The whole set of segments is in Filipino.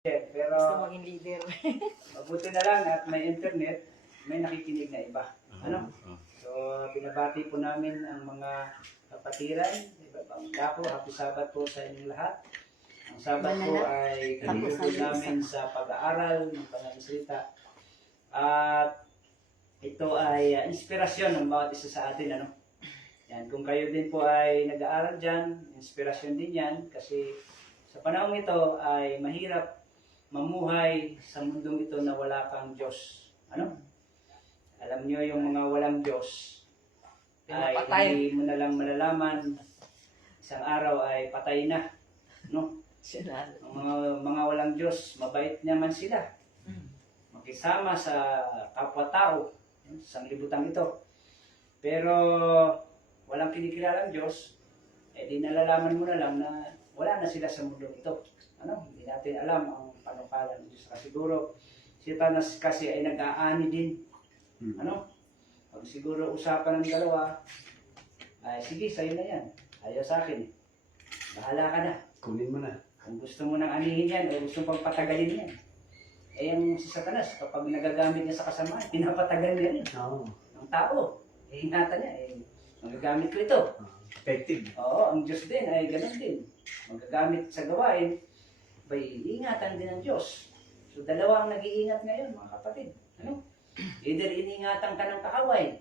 Pero Gusto maging leader. mabuti na lang at may internet, may nakikinig na iba. Ano? So, binabati po namin ang mga kapatiran, ibang dako, happy Sabat po sa inyong lahat. Ang Sabat po ay kinilugod namin sa pag-aaral ng Banal na Salita. At ito ay inspirasyon ng bawat isa sa atin. Ano? Yan, kung kayo din po ay nag-aaral dyan, inspirasyon din yan kasi sa panahon ito ay mahirap mamuhay sa mundong ito na wala kang Diyos. Ano? Alam niyo yung mga walang Diyos ay Pinapatay. hindi mo na lang malalaman isang araw ay patay na. No? Ang mga walang Diyos, mabait naman sila. Makisama sa kapwa-tao sa sanglibutan ito. Pero walang kinikilalang Diyos, eh di nalalaman mo na lang na wala na sila sa mundo ito. Ano? Hindi natin alam ang panukalan ng Diyos. Siguro, si Satanas kasi ay nag-aani din. Ano? Pag siguro usapan ng dalawa, ay sige, sa'yo na yan. Ayaw sa akin. Bahala ka na. Kunin mo na. Kung gusto mo nang anihin yan o gusto pang patagalin yan. Eh yung si Satanas, kapag nagagamit niya sa kasamaan, pinapatagal niya rin. Oo. Ang tao, eh ingatan niya, magagamit ko ito. Effective. Oo, ang Diyos din ay ganun din. Magagamit sa gawain, bay ingatan din ng Diyos. So dalawa ang nag-iingat ngayon, mga kapatid. Ano? Either iniingatan ka ng kaaway,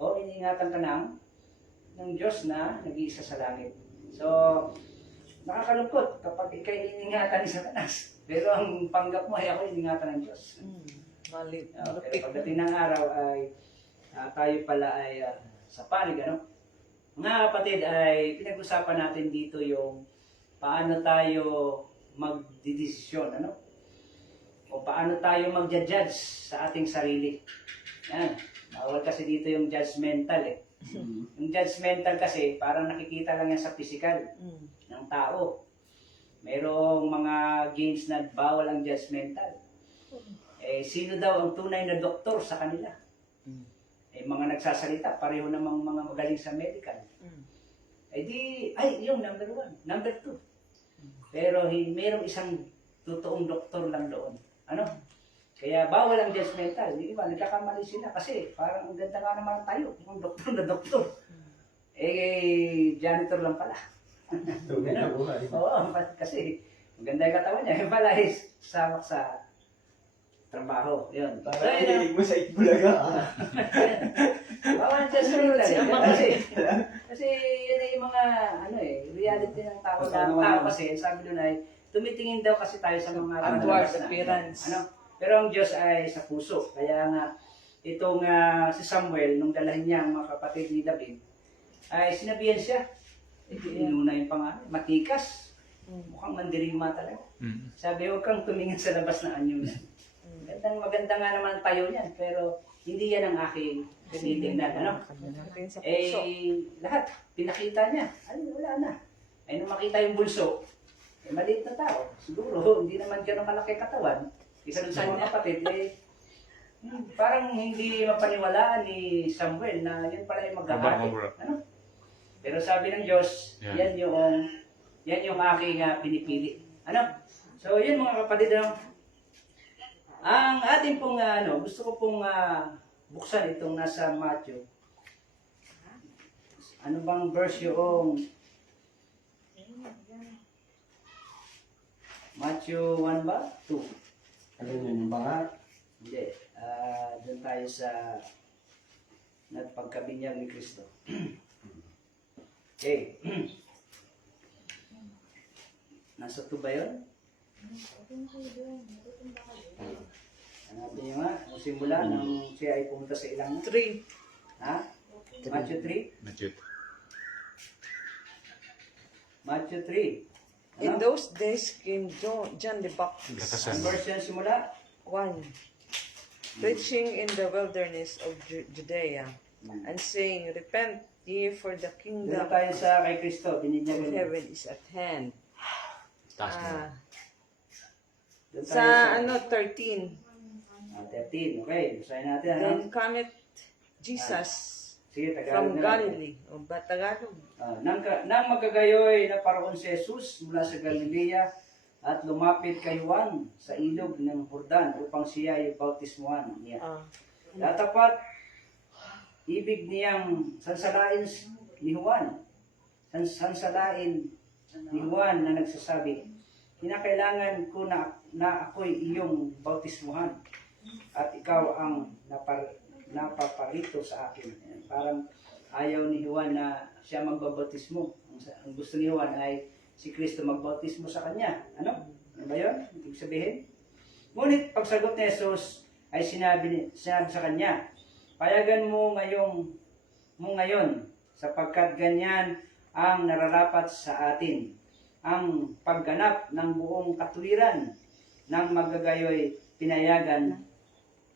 o iniingatan ka ng Diyos na nag-iisa sa langit. So, nakakalungkot kapag ikay iniingatan ni Satanas. Pero ang panggap mo ay ako iniingatan ng Diyos. Malit. Pero pagdating ng araw ay tayo pala ay sa panig, ano? Mga kapatid, ay pinag-usapan natin dito yung paano tayo magdidesisyon, ano? O paano tayo mag-judge sa ating sarili. Yan. Bawal kasi dito yung judgmental eh. Yung judgmental kasi parang nakikita lang yan sa physical ng tao. Merong mga games na bawal ang judgmental. Eh, sino daw ang tunay na doktor sa kanila? Eh, mga nagsasalita, pareho namang mga magaling sa medical. Eh di, ay, yung number 1, number 2. Pero mayroong isang totoong doktor lang doon. Ano? Kaya bawal ang judgmental. Di ba, nagkakamali sila kasi parang ang ganda nga naman tayo, kung doktor na doktor. Eh, janitor lang pala. Tunay na buhay. Oo, kasi maganda yung katawan niya. Yung pala is sawak sa trabaho. Yun. So, Parang yun, hilig mo sa Itbulaga. bawal judgmental. Kasi yun ay yung mga reality ng tao. Tao kasi, sabi doon ay, tumitingin daw kasi tayo sa mga Outward lalabas na, appearance. Pero ang Diyos ay sa puso. Kaya nga, itong si Samuel, nung dalahin niya ang mga kapatid ni David, ay sinabihan siya. Inuna yung pangalan, matikas. Mukhang mandirima talaga. Sabi, huwag kang tumingin sa labas na anyo yan. Maganda nga naman ang tayo niyan, pero hindi yan ang aking tinitingnan. Ano? Sa puso. Lahat, pinakita niya. Ay, wala na. Ay, nung makita yung bulso, maliit na tao. Siguro, hindi naman gano'ng kalaki katawan. Isa dun sa mga kapatid, parang hindi mapaniwalaan ni Samuel na yun pala yung maghahati. Ano? Pero sabi ng Diyos, yan yung aking pinipili. Ano? So, yun mga kapatid, ang ating pong, gusto ko pong buksan itong nasa Matthew. Ano bang verse yung Matthew 1 ba? 2. Ano yun, yung mga? Hindi. Doon tayo sa nagpagkabinyag ni Kristo. Okay. Nasa 2 ba yun? Hanapin nyo nga. Ang simula nang siya ay pumunta sa ilang 3. Ha? Matthew 3? Matthew 3. In those days came John the Baptist, Ang verse yan simula? 1, preaching in the wilderness of Judea, and saying, Repent ye, for the Doon kingdom tayo sa kay Kristo. of Binigyan niya. heaven is at hand. Doon tayo Sa 13, 13. Okay. Basahin natin. Ano? then cometh Jesus Sige, Tagalog from na natin. Galilee. O ba Tagalog? Nang magagayoy na paraon si Jesus mula sa Galilea, at lumapit kay Juan sa ilog ng Jordan upang siya ay bautismuhan niya. Datapat, ibig niyang sansalain ni Juan. Sansalain ni Juan na nagsasabi, kinakailangan ko na ako'y iyong bautismuhan at ikaw ang napaparito sa akin. Ayan, parang ayaw ni Juan na siya magbabautismo. Ang gusto ni Juan ay si Kristo magbautismo sa kanya. Ano? Ano ba yun? Ibig sabihin? Ngunit pagsagot ni Jesus ay sinabi sa kanya, payagan mo ngayon sapagkat ganyan ang nararapat sa atin. Ang pagganap ng buong katuwiran ng magagayoy pinayagan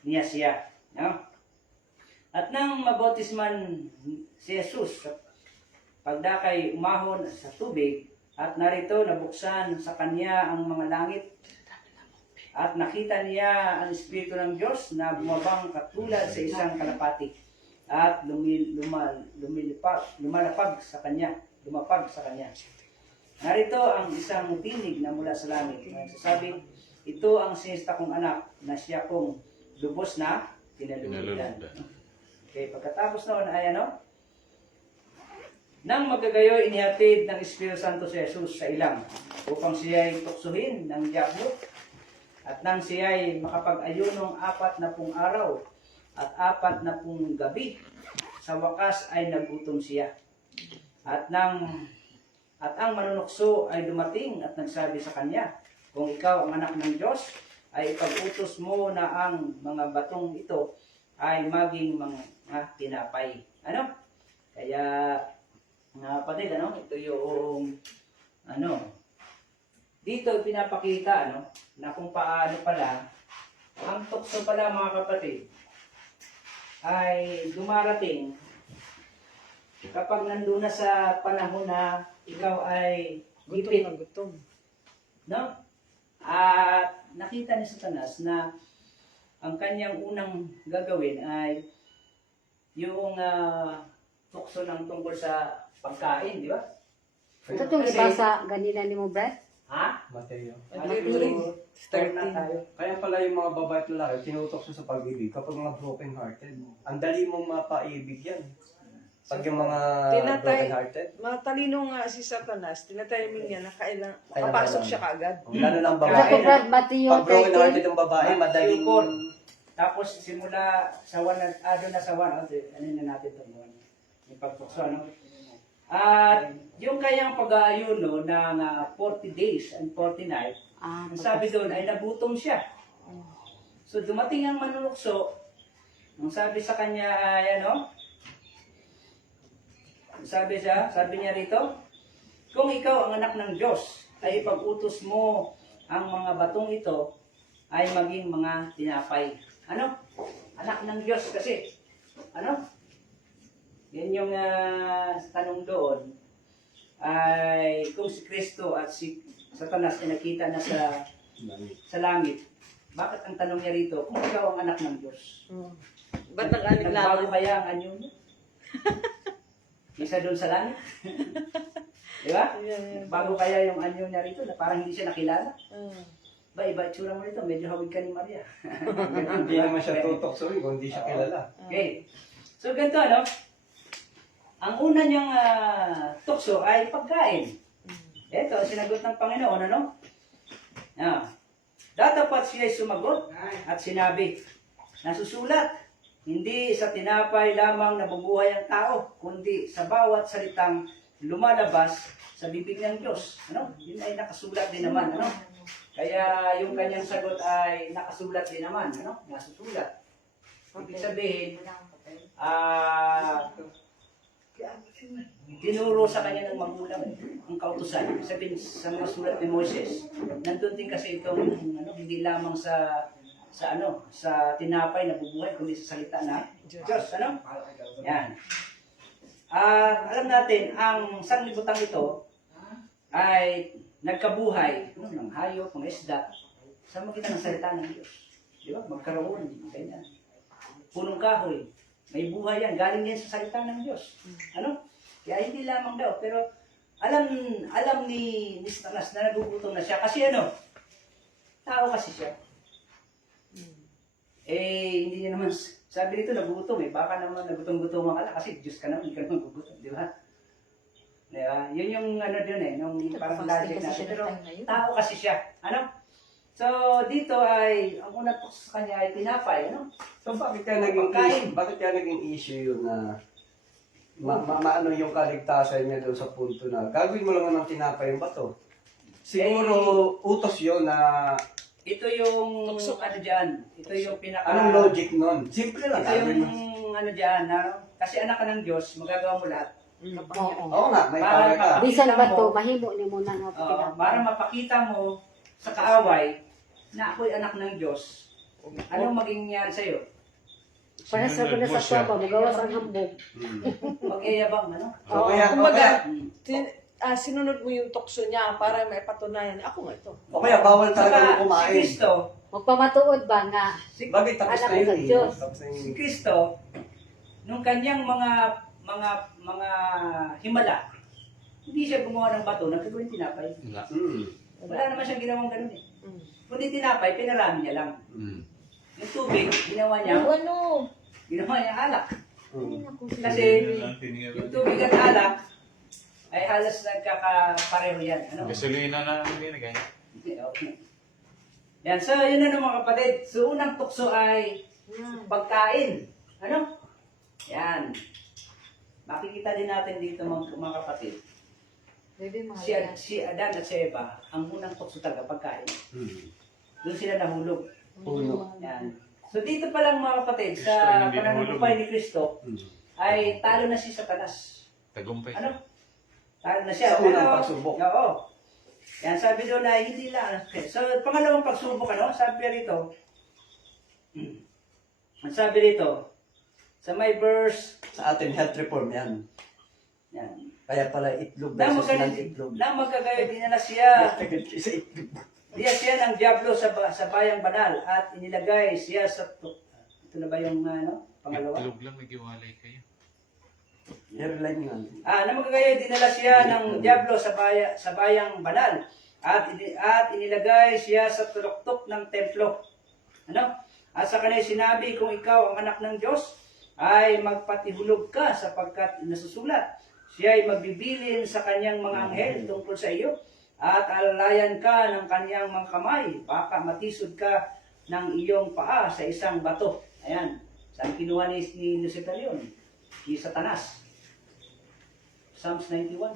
niya siya. No? At nang mabautisman si Jesus, pagdakay umahon sa tubig, at narito nabuksan sa kanya ang mga langit, at nakita niya ang Espiritu ng Diyos na bumabang katulad sa isang kalapati, at lumapag sa kanya. Narito ang isang tinig na mula sa langit na nagsasabi, ito ang sinista kong anak na siya kong lubos na pinaluludan. Okay, pagkatapos noon ay ano? Nang magagayoy, inihatid ng Espiritu Santo si Jesus sa ilang upang siya ay tuksuhin ng diablo. At nang siya ay makapag-ayunong 40 araw at 40 gabi, sa wakas ay nagutom siya. At ang manunukso ay dumating at nagsabi sa kanya, kung ikaw ang anak ng Diyos, ay ipag-utos mo na ang mga batong ito ay maging mga tinapay. Ano? Kaya, mga kapatid, ano? Ito yung, dito pinapakita, na kung paano pala, ang tukso pala, mga kapatid, ay dumarating kapag nandun na sa panahon na ikaw ay gipit, Gutom. no? At nakita ni Satanas na ang kanyang unang gagawin ay yung tukso ng tungkol sa pagkain, di ba? Ito itong ibasa ganina ni mo, Brad? Ha? Mateo. Matthew 13. Kaya pala yung mga babae at lalaki, tinutok sa pag-ibig kapag mga broken-hearted. Ang dali mong mapaibig yan. Pag yung mga broken-hearted. Matalino nga si Satanas, tinatiming niya na makapasok siya kaagad. Lalo lang Ano babae. to, Brad? Matthew Pag broken-hearted 13? yung babae, madaling... Tapos simula sa 1, doon na sa 1, ano na natin ito, yung pagtukso, ano? At yung kayang pag-aayuno ng 40 days and 40 nights, ang sabi doon ay nagutom siya. So dumating ang manunukso, ang sabi sa kanya ay sabi niya rito, kung ikaw ang anak ng Diyos, ay ipag-utos mo ang mga batong ito ay maging mga tinapay. Ano? Anak ng Diyos kasi. Ano? Yan yung tanong doon ay kung si Kristo at si Satanas ay nakita na sa langit, bakit ang tanong niya rito, kung ikaw ang anak ng Diyos? Ba't nag-anig Nagbago lang? kaya ang anyo niya? Isa doon sa langit? Di ba? Yeah. Bago kaya yung anyo niya rito na parang hindi siya nakilala? Ah. Ba, iba itsura mo rito, medyo hawig ka ni Maria. Hindi naman siya tutoksoin kung hindi siya kilala. Okay. So, ganito, ang una niyang tukso ay pagkain. Ito, ang sinagot ng Panginoon, datapat siya ay sumagot at sinabi, nasusulat, hindi sa tinapay lamang nabubuhay ang tao, kundi sa bawat salitang lumalabas sa bibig ng Diyos. Yun ay nakasulat din naman. Kaya yung kanyang sagot ay nakasulat din naman. Nasusulat. Ibig sabihin, tinuro sa kanya ng magulang ang kautusan. Sabihin sa mga sulat ni Moses, nandun din kasi itong hindi lamang sa tinapay na bubuhay, kundi sa salita na Diyos. Yan. Alam natin, ang sanglibutan ito ay nagkabuhay ng hayop, ng isda, sa magitan ng salita ng Diyos. Di ba? Magkaroon, ganyan. Punong kahoy, may buhay yan, galing yan sa salita ng Diyos. Kaya hindi lamang daw, pero alam ni Satanas na nagugutom na siya. Kasi ano, tao kasi siya. Eh, hindi niya naman, sabi nito, nagugutom eh. Baka naman nagutom-gutom ka lang kasi Diyos ka naman, hindi ka naman gugutom, di ba? Di ba? Yun yung ano dun eh, nung parang logic natin. Pero tao kasi siya. Ano? So, dito ay, ang unang tukso sa kanya ay tinapay, ano? So bakit Pagkain. kaya naging issue yun na maano yung kaligtasan niya doon sa punto na gagawin mo lang ng tinapay yung bato? Siguro utos yun na Ito yung, ano dyan, ito yung pinaka... anong logic nun? Simple lang. Ito yung, ano dyan, kasi anak ka ng Diyos, magagawa mo lahat. Oo. Oo nga, may Para power ka. Bisan ba to, mahimo ni mo na nga Para mapakita mo sa kaaway na ako'y anak ng Diyos, anong maging nangyari sa'yo? Para sa kuna sa tuwa, magawas ang hambog. Mag-iyabang, ano? So, kaya, Kumbaga, Hmm. sinunod mo yung tukso niya para may patunayan. Ako nga ito. o kaya bawal talaga Saka, nung si kumain. Kristo, Magpamatuod ba nga? Bagay tapos Anak na yun ng eh. Diyos. Tapos na si yun. Kristo, nung kanyang mga himala, hindi siya gumawa ng bato, nagkagawin tinapay. Wala naman siyang ginawang ganun eh. Kundi tinapay, pinarami niya lang. Yung tubig, ginawa niya alak. Kasi yung tubig at alak ay halos nagkakapareho yan. Ano? Gasolina na ang binigay. Okay. Yan, so yun na mga kapatid. So unang tukso ay pagkain. Ano? Yan. Makikita din natin dito mga kapatid. Si Adan at si Eva, ang unang tukso talaga pagkain. Doon sila nahulog. Yan. So dito pa lang mga kapatid, Kristo ay sa hindi pananagumpay ni Kristo, ay talo na si Satanas. Tagumpay. Ano? Talo na siya. Sa unang Pero- pagsubok. Oo. Yan, sabi doon na hindi lang. Okay. So, pangalawang pagsubok, ano? Sabi rito, sabi rito, sa may verse, Sa atin, health reform yan. yan. Kaya pala itlog Na versus non-itlog. magkagayo, dinala siya, Sa itlog. diya siya ng Diablo sa bayang banal at inilagay siya sa, ito na ba yung pangalawa? Itlog lang, nag-iwalay kayo. Airline yun. Na magkagayo, dinala siya ng Diablo sa bayang banal at inilagay siya sa tuloktok ng templo. Ano? At sa kanya sinabi, kung ikaw ang anak ng Diyos, ay magpatihulog ka sapagkat nasusulat. Siya ay magbibilin sa kanyang mga anghel tungkol sa iyo at alalayan ka ng kanyang mga kamay. Baka matisod ka ng iyong paa sa isang bato. Ayan. Saan kinuha ni Lucifer yun? Si Satanas. Psalms 91.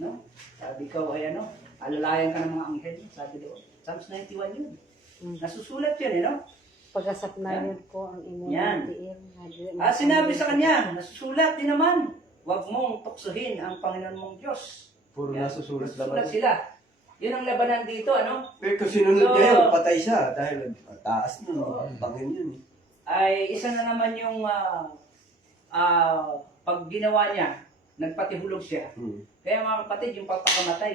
No? Sabi ko ay alalayan ka ng mga anghel. Sabi doon. Psalms 91 yun. Nasusulat yun, no? Pagkasapnayon ko ang imong Yan. tiil. At sinabi sa kanya, nasusulat din naman, huwag mong tuksohin ang Panginoon mong Diyos. Puro Yan. nasusulat Nasusulat laban. sila. Yun ang labanan dito, Pero kung sinunod So- niya yun, patay siya. Dahil taas nun. Oo. Bangin yun. Ay isa na naman yung pag ginawa niya, nagpatihulog siya. Kaya mga kapatid, yung pagpakamatay,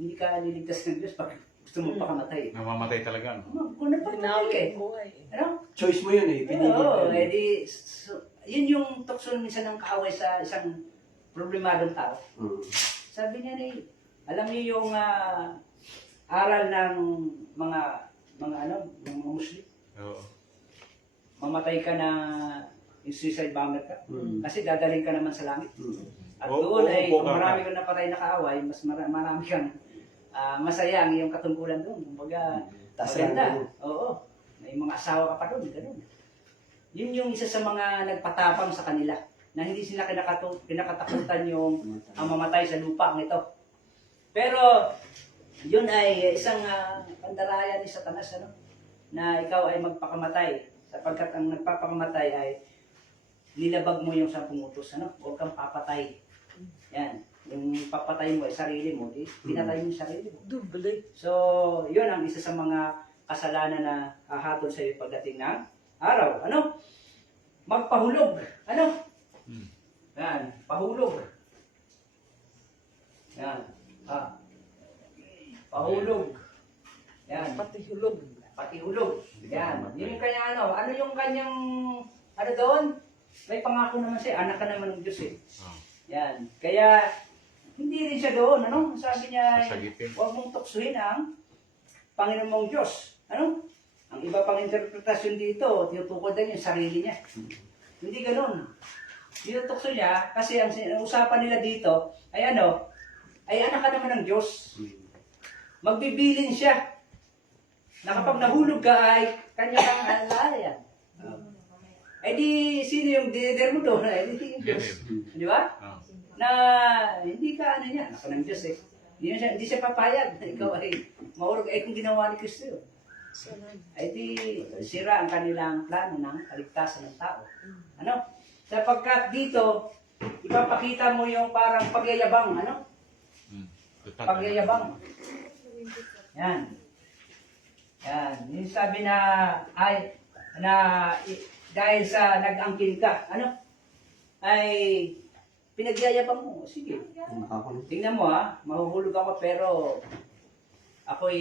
hindi ka liligtas ng Diyos pag gusto mo pakamatay. Namamatay talaga. No? Kung nagpapatay ka eh. buhay. Ano? Choice mo yun eh. Pinili Oo, mo. yun yung tukso minsan ng kaaway sa isang problemadong tao. Sabi niya alam niyo yung aral ng mga Muslim. Oo. Mamatay ka na yung suicide bomber ka. Kasi dadaling ka naman sa langit. At Oo, doon ay oo, kung oo, marami kang napatay na kaaway, mas marami kang masaya ang iyong katungkulan doon. Kumbaga, maganda. Oo. May mga asawa ka pa doon. Ganun. Yun yung isa sa mga nagpatapang sa kanila na hindi sila kinakatakutan yung ang mamatay sa lupa ang ito. Pero yun ay isang pandarayan ni Satanas na ikaw ay magpakamatay sapagkat ang nagpapakamatay ay nilabag mo yung 10 utos. Huwag kang papatay. Yan. Yung papatay mo ay sarili mo, pinatay mo yung sarili mo. Double. So, yun ang isa sa mga kasalanan na hahatol sa iyo pagdating ng araw. Magpahulog. Yan, pahulog. Yan. Pahulog. Yan, Pati hulog. patihulog. Yan. Yun yung kanyang ano yung kanyang, doon? May pangako naman siya, anak ka naman ng Diyos eh. Oh. Yan. Kaya, hindi rin siya doon, ano? Sabi niya, Sasagipin. huwag mong tuksuhin ang Panginoon mong Diyos. Ano? Ang iba pang interpretasyon dito, tinutukod din yung sarili niya. Hindi ganoon. Tinutukso niya, kasi ang usapan nila dito, ay ano, ay anak ka naman ng Diyos. Magbibilin siya. Na kapag nahulog ka ay kanya kang alalayan. Ay di, sino yung dineder mo doon? Ay di, yung Diyos. Di ba? Oh. Na hindi ka ano niya, anak ka ng Diyos eh. Hindi siya papayag. Ikaw ay mahulog. Ay kung ginawa ni Kristo yun. Ay di, sira ang kanilang plano ng kaligtasan ng tao. Ano? Sapagkat dito, ipapakita mo yung parang pagyayabang, ano? Pagyayabang. Yan. Yan. Yung sabi na, ay, dahil sa nag-angkin ka, ano? Ay, pinagyayabang mo. Sige. Tingnan mo ha, mahuhulog ako pero ako'y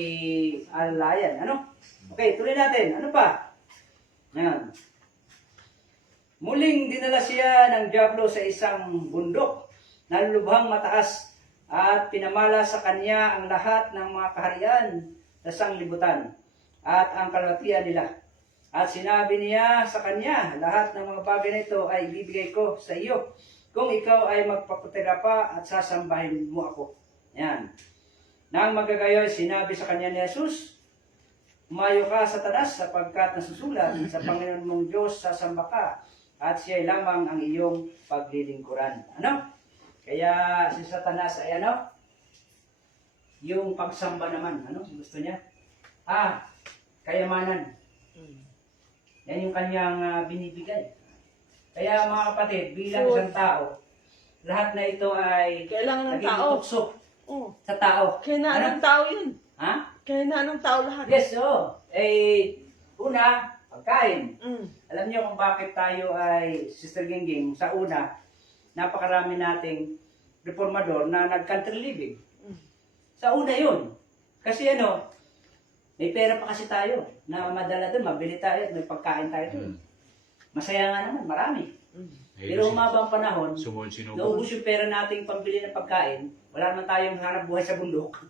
alalayan. Ano? Okay, tuloy natin. Ano pa? Yan. Muling dinala siya ng dyablo sa isang bundok na lubhang mataas at pinamala sa kanya ang lahat ng mga kaharian sa sanglibutan at ang kalwatian nila. At sinabi niya sa kanya, lahat ng mga bagay na ito ay ibibigay ko sa iyo kung ikaw ay magpapatira pa at sasambahin mo ako. Yan. Nang magagayoy, sinabi sa kanya ni Jesus, umayo ka, Satanas, sapagkat nasusulat sa Panginoon mong Diyos sasamba ka at siya lamang ang iyong paglilingkuran. Ano? Kaya si Satanas ay ano? Yung pagsamba naman. Ano? Gusto niya? Kayamanan. Yan yung kanyang binibigay. Kaya mga kapatid, bilang isang tao, lahat na ito ay Kailangan ng naging tao. tukso Oh. sa tao. Kailangan ng tao yun. Ha? Kailangan ng tao lahat. Yes, oo. Una, pagkain. Mm. Alam niyo kung bakit tayo ay, Sister Gingging, sa una, napakarami nating reformador na nag-country living. Sa una yun. Kasi ano, may pera pa kasi tayo na madala doon, mabili tayo, may pagkain tayo doon. Masaya nga naman, marami. Pero umabang panahon, Sinubo. naubos yung pera nating pambili ng pagkain, wala naman tayong hanap buhay sa bundok,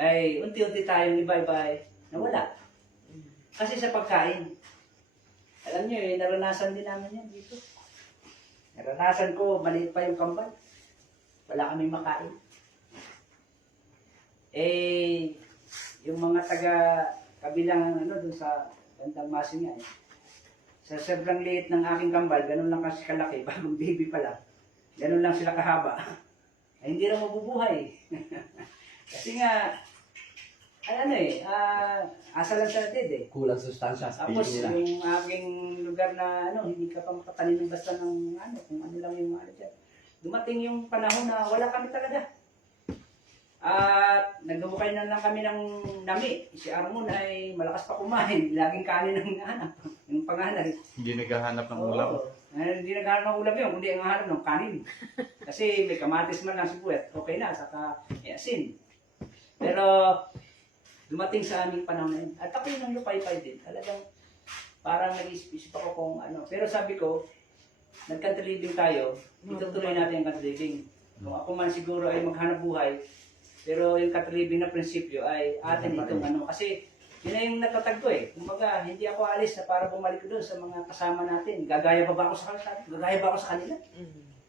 ay unti-unti tayong iba-iba nawala. Kasi sa pagkain, alam niyo naranasan din namin yan dito. Naranasan ko, maliit pa yung kambal. Wala kaming makain. Yung mga taga-kabilang dun sa bandang Masinga sa sobrang liit ng aking kambal, ganun lang kasi kalaki, bagong baby pa lang. Ganun lang sila kahaba. Ay, hindi na mabubuhay. Kasi nga, asa lang sa natid eh. Kulang sustansya. Tapos Nila. yung aking lugar na hindi ka pa makatanim ng basta ng kung ano lang yung dyan. Dumating yung panahon na wala kami talaga. At nagbukay na lang kami ng nami. Si Armon ay malakas pa kumain. Laging kanin ng anak. Yung panganay. Hindi naghahanap ng ulam. Oo. Hindi naghahanap ng ulam yun. Kundi ang hanap ng kanin. Kasi may kamatis man lang si Buwet. Okay na. Saka may asin. Pero dumating sa aming panahon na yun. At ako yung lupay-pay din. Talagang parang nag-isip ako kung ano. Pero sabi ko, nag-country living tayo. Itutuloy natin yung country living. Kung ako man siguro ay maghanap buhay, pero yung country living na prinsipyo ay atin itong ano. Kasi yun na yung natatag ko eh. Kumbaga, hindi ako alis na para bumalik doon sa mga kasama natin. Gagaya pa ba ako sa kanila? Gagaya ba ako sa kanila?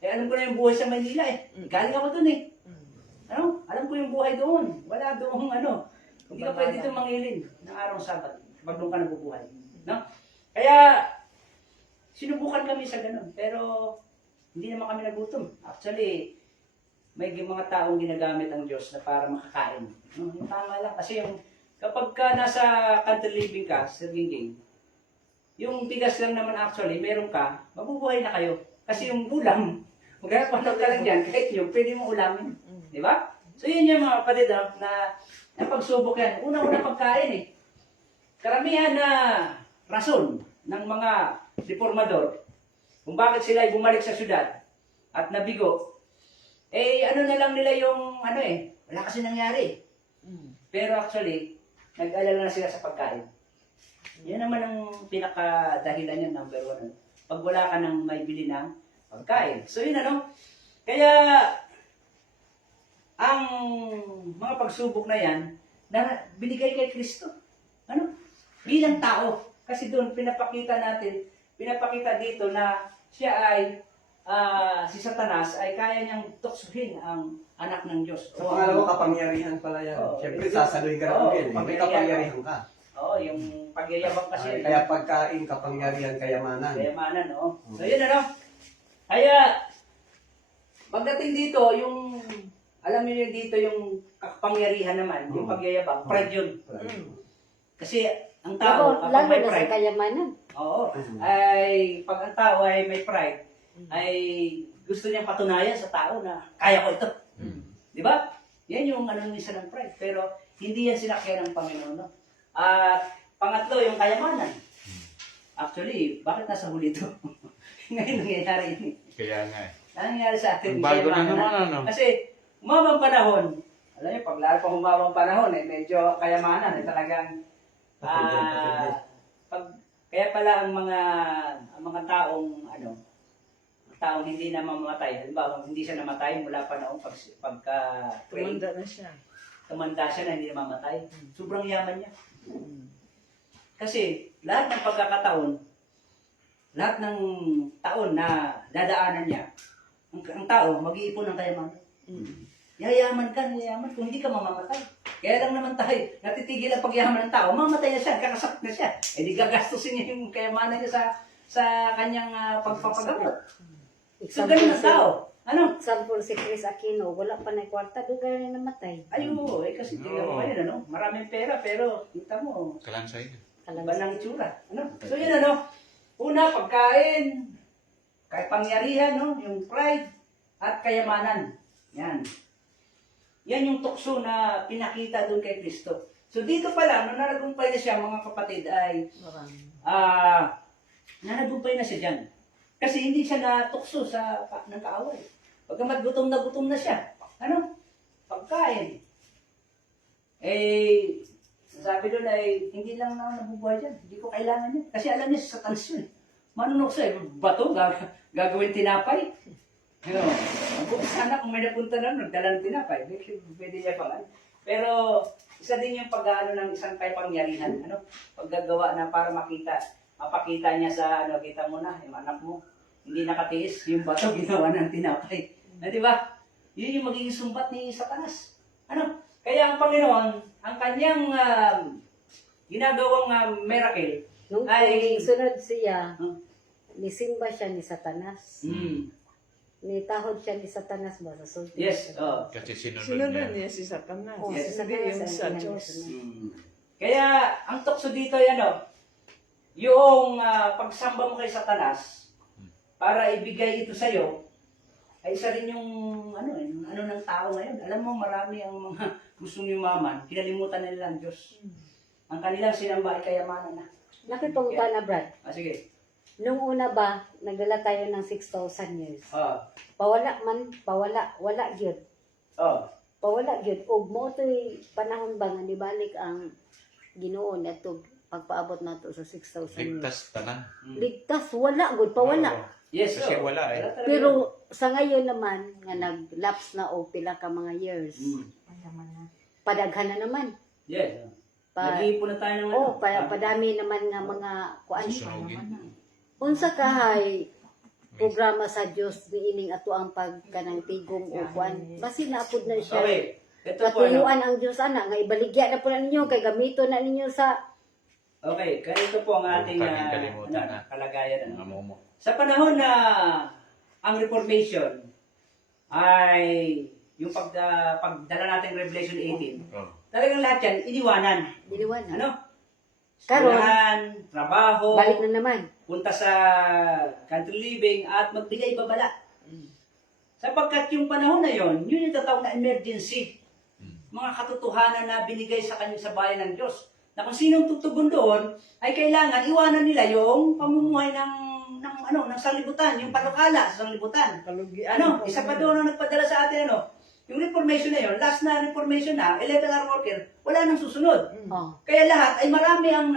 Alam ko na yung buhay sa Maynila eh. Galing ako doon eh. Ano? Alam ko yung buhay doon. Wala doong ano. Hindi ka pwede itong mangilin ng araw Sabat. Pag doon ka nabubuhay. No? Kaya, sinubukan kami sa ganun. Pero, hindi naman kami nagutom. Actually, may mga taong ginagamit ang Diyos na para makakain. No? Yung tama lang. Kasi yung, kapag ka nasa country living ka, sa Gingging, yung bigas lang naman actually, meron ka, mabubuhay na kayo. Kasi yung ulam, magkakapanood ka lang dyan, kahit yung pwede mo ulamin. Di ba? So yun yung mga kapatid na pagsubok yan. Unang-unang pagkain eh. Karamihan na rason ng mga reformador kung bakit sila ay bumalik sa syudad at nabigo, ano na lang nila yung wala kasi nangyari. Pero actually, nag-alala na sila sa pagkain. Yan naman ang pinaka-dahilan yan, number one. Pag wala ka nang may bili ng pagkain. So yun Kaya, ang mga pagsubok na yan na binigay kay Kristo. Ano? Bilang tao. Kasi doon pinapakita dito na siya ay, si Satanas ay kaya niyang tuksuhin ang anak ng Diyos. Sa pangalawa, kapangyarihan pala yan. Oo. Siyempre, sasaluhin ka ng Oo, Miguel. May kapangyarihan ka. Oo, yung pagyayabang kasi. Kaya pagkain, kapangyarihan, kayamanan. Kayamanan, no? So, yun ano? Kaya, pagdating dito, alam niyo dito yung kapangyarihan naman, yung pagyayabang, pride yun. Kasi, ang tao, kapag Lalo may na sa pride, kayamanan. oo, ay, pag ang tao ay may pride, ay gusto niyang patunayan sa tao na kaya ko ito. Di ba? Yan yung ano isa ng pride. Pero, hindi yan sinakyan ng Panginoon, no? At, pangatlo, yung kayamanan. Actually, bakit nasa huli ito? Ngayon nangyayari yun eh. Kaya nga eh. Ano nangyayari sa atin? Bago na Kayamanan naman, ano? Kasi, humabang panahon, alam niyo, pag lalo pa humabang panahon, eh, medyo kayamanan, eh, talagang, kaya pala ang mga taong hindi na mamamatay, halimbawa, hindi siya namatay mula pa noong Tumanda na siya. tumanda siya na hindi namamatay. Sobrang yaman niya. Kasi lahat ng pagkakataon, lahat ng taon na dadaanan niya, ang tao mag-iipon ng kayamanan. Yayaman ka, yayaman kung hindi ka mamamatay. Kaya lang naman tayo, natitigil ang pagyaman ng tao, mamamatay na siya, kakasakit na siya. Eh di gagastusin niya yung kayamanan niya sa kanyang pagpapagamot. So ganun ang tao. Ano? Example si Chris Aquino, wala pa na kwarta, doon na namatay. Ayun, kasi tingnan mo yun, ano? Maraming pera, pero kita mo, Kalansay na. iba ng itsura. Ano? So yun ano, una, pagkain, pangyarihan, no? Yung pride, at kayamanan. Yan. Yan yung tukso na pinakita doon kay Kristo. So dito pa lang, nung nanagumpay na siya, mga kapatid, ay Marami. nanagumpay na siya dyan. Kasi hindi siya natukso ng kaaway. Pagkamat gutom na siya. Ano? Pagkain. Eh, sabi doon ay, hindi lang na nabubuhay dyan. Hindi ko kailangan yan. Kasi alam niya, sa Satanas yun. Manunok siya, bato, gagawin tinapay. Ano, sana kung may napunta na, nagdala ng tinapay. Pwede niya pang Pero, isa din yung pag-ano ng isang kapangyarihan. Ano? Paggagawa na para mapakita niya sa, kita mo na, yung anak mo, hindi nakatiis, yung bato ginawa ng tinapay. Na, di ba? Yun yung magiging sumbat ni Satanas. Ano? Kaya ang Panginoon, ang kanyang ginagawang miracle, Nung ay, sunod siya, Huh? nisimba siya ni Satanas. Nitahod siya ni Satanas ba sa sultan? yes, Kasi sinunod Sinunod niya. niya si Satanas. Oh, Yes. si Hindi Satanas yung ang sa ginagawa Diyos. niya. Kaya, ang tukso dito yan, yung pagsamba mo kay Satanas, para ibigay ito sa'yo, ay isa rin yung ano ng tao ngayon. Alam mo, marami ang mga gustong yumaman, kinalimutan na nila ang Diyos. Ang kanilang sinamba ay kayamanan na. Nakipunta na, Brad. Sige. Nung una ba, nagdala tayo ng 6,000 years. Pawala man, wala gyud. Pawala gyud. Og mo to'y panahon ba nga nibalik ang Ginoo nato pagpaabot nato sa 6,000 years. Ligtas tanan. Ligtas, wala gud, pawala. Oo. Yes, Kasi wala eh. talaga. Pero sa ngayon naman, nga nag-lapse na o pila ka mga years, padaghan na naman. Yes. Pa, Nag-iipon na tayo ng padami naman nga mga kuan. Susunugin. Unsa kahay programa sa Dios niining ato ang pagkanang tigong o kuan. Basi naapod na siya. Okay. Ito po, Katuyuan ang Dios ana nga ibaligya na po na ninyo kay gamito na ninyo sa Okay, ganito po ang ating Huwag kang kalimutan, ha? kalagayan. Mga momo. Sa panahon na ang Reformation ay yung pagdala natin Revelation 18, Oh. talagang lahat yan, iniwanan. diliwan. Ano? Karon, Eskwelahan, trabaho, balik na naman. punta sa country living, at magbigay babala. Sapagkat yung panahon na yon, yun yung tatawag na emergency. Mga katotohanan na binigay sa kanya sa bayan ng Diyos. Na kung sinong tutugon doon, ay kailangan iwanan nila yung pamumuhay ng sanglibutan, yung panukala sa sanglibutan. Kalugian. Isa pa doon ang nagpadala sa atin, yung Reformation na yun, last na Reformation na, 11 worker, wala nang susunod. Oh. Kaya lahat ay marami ang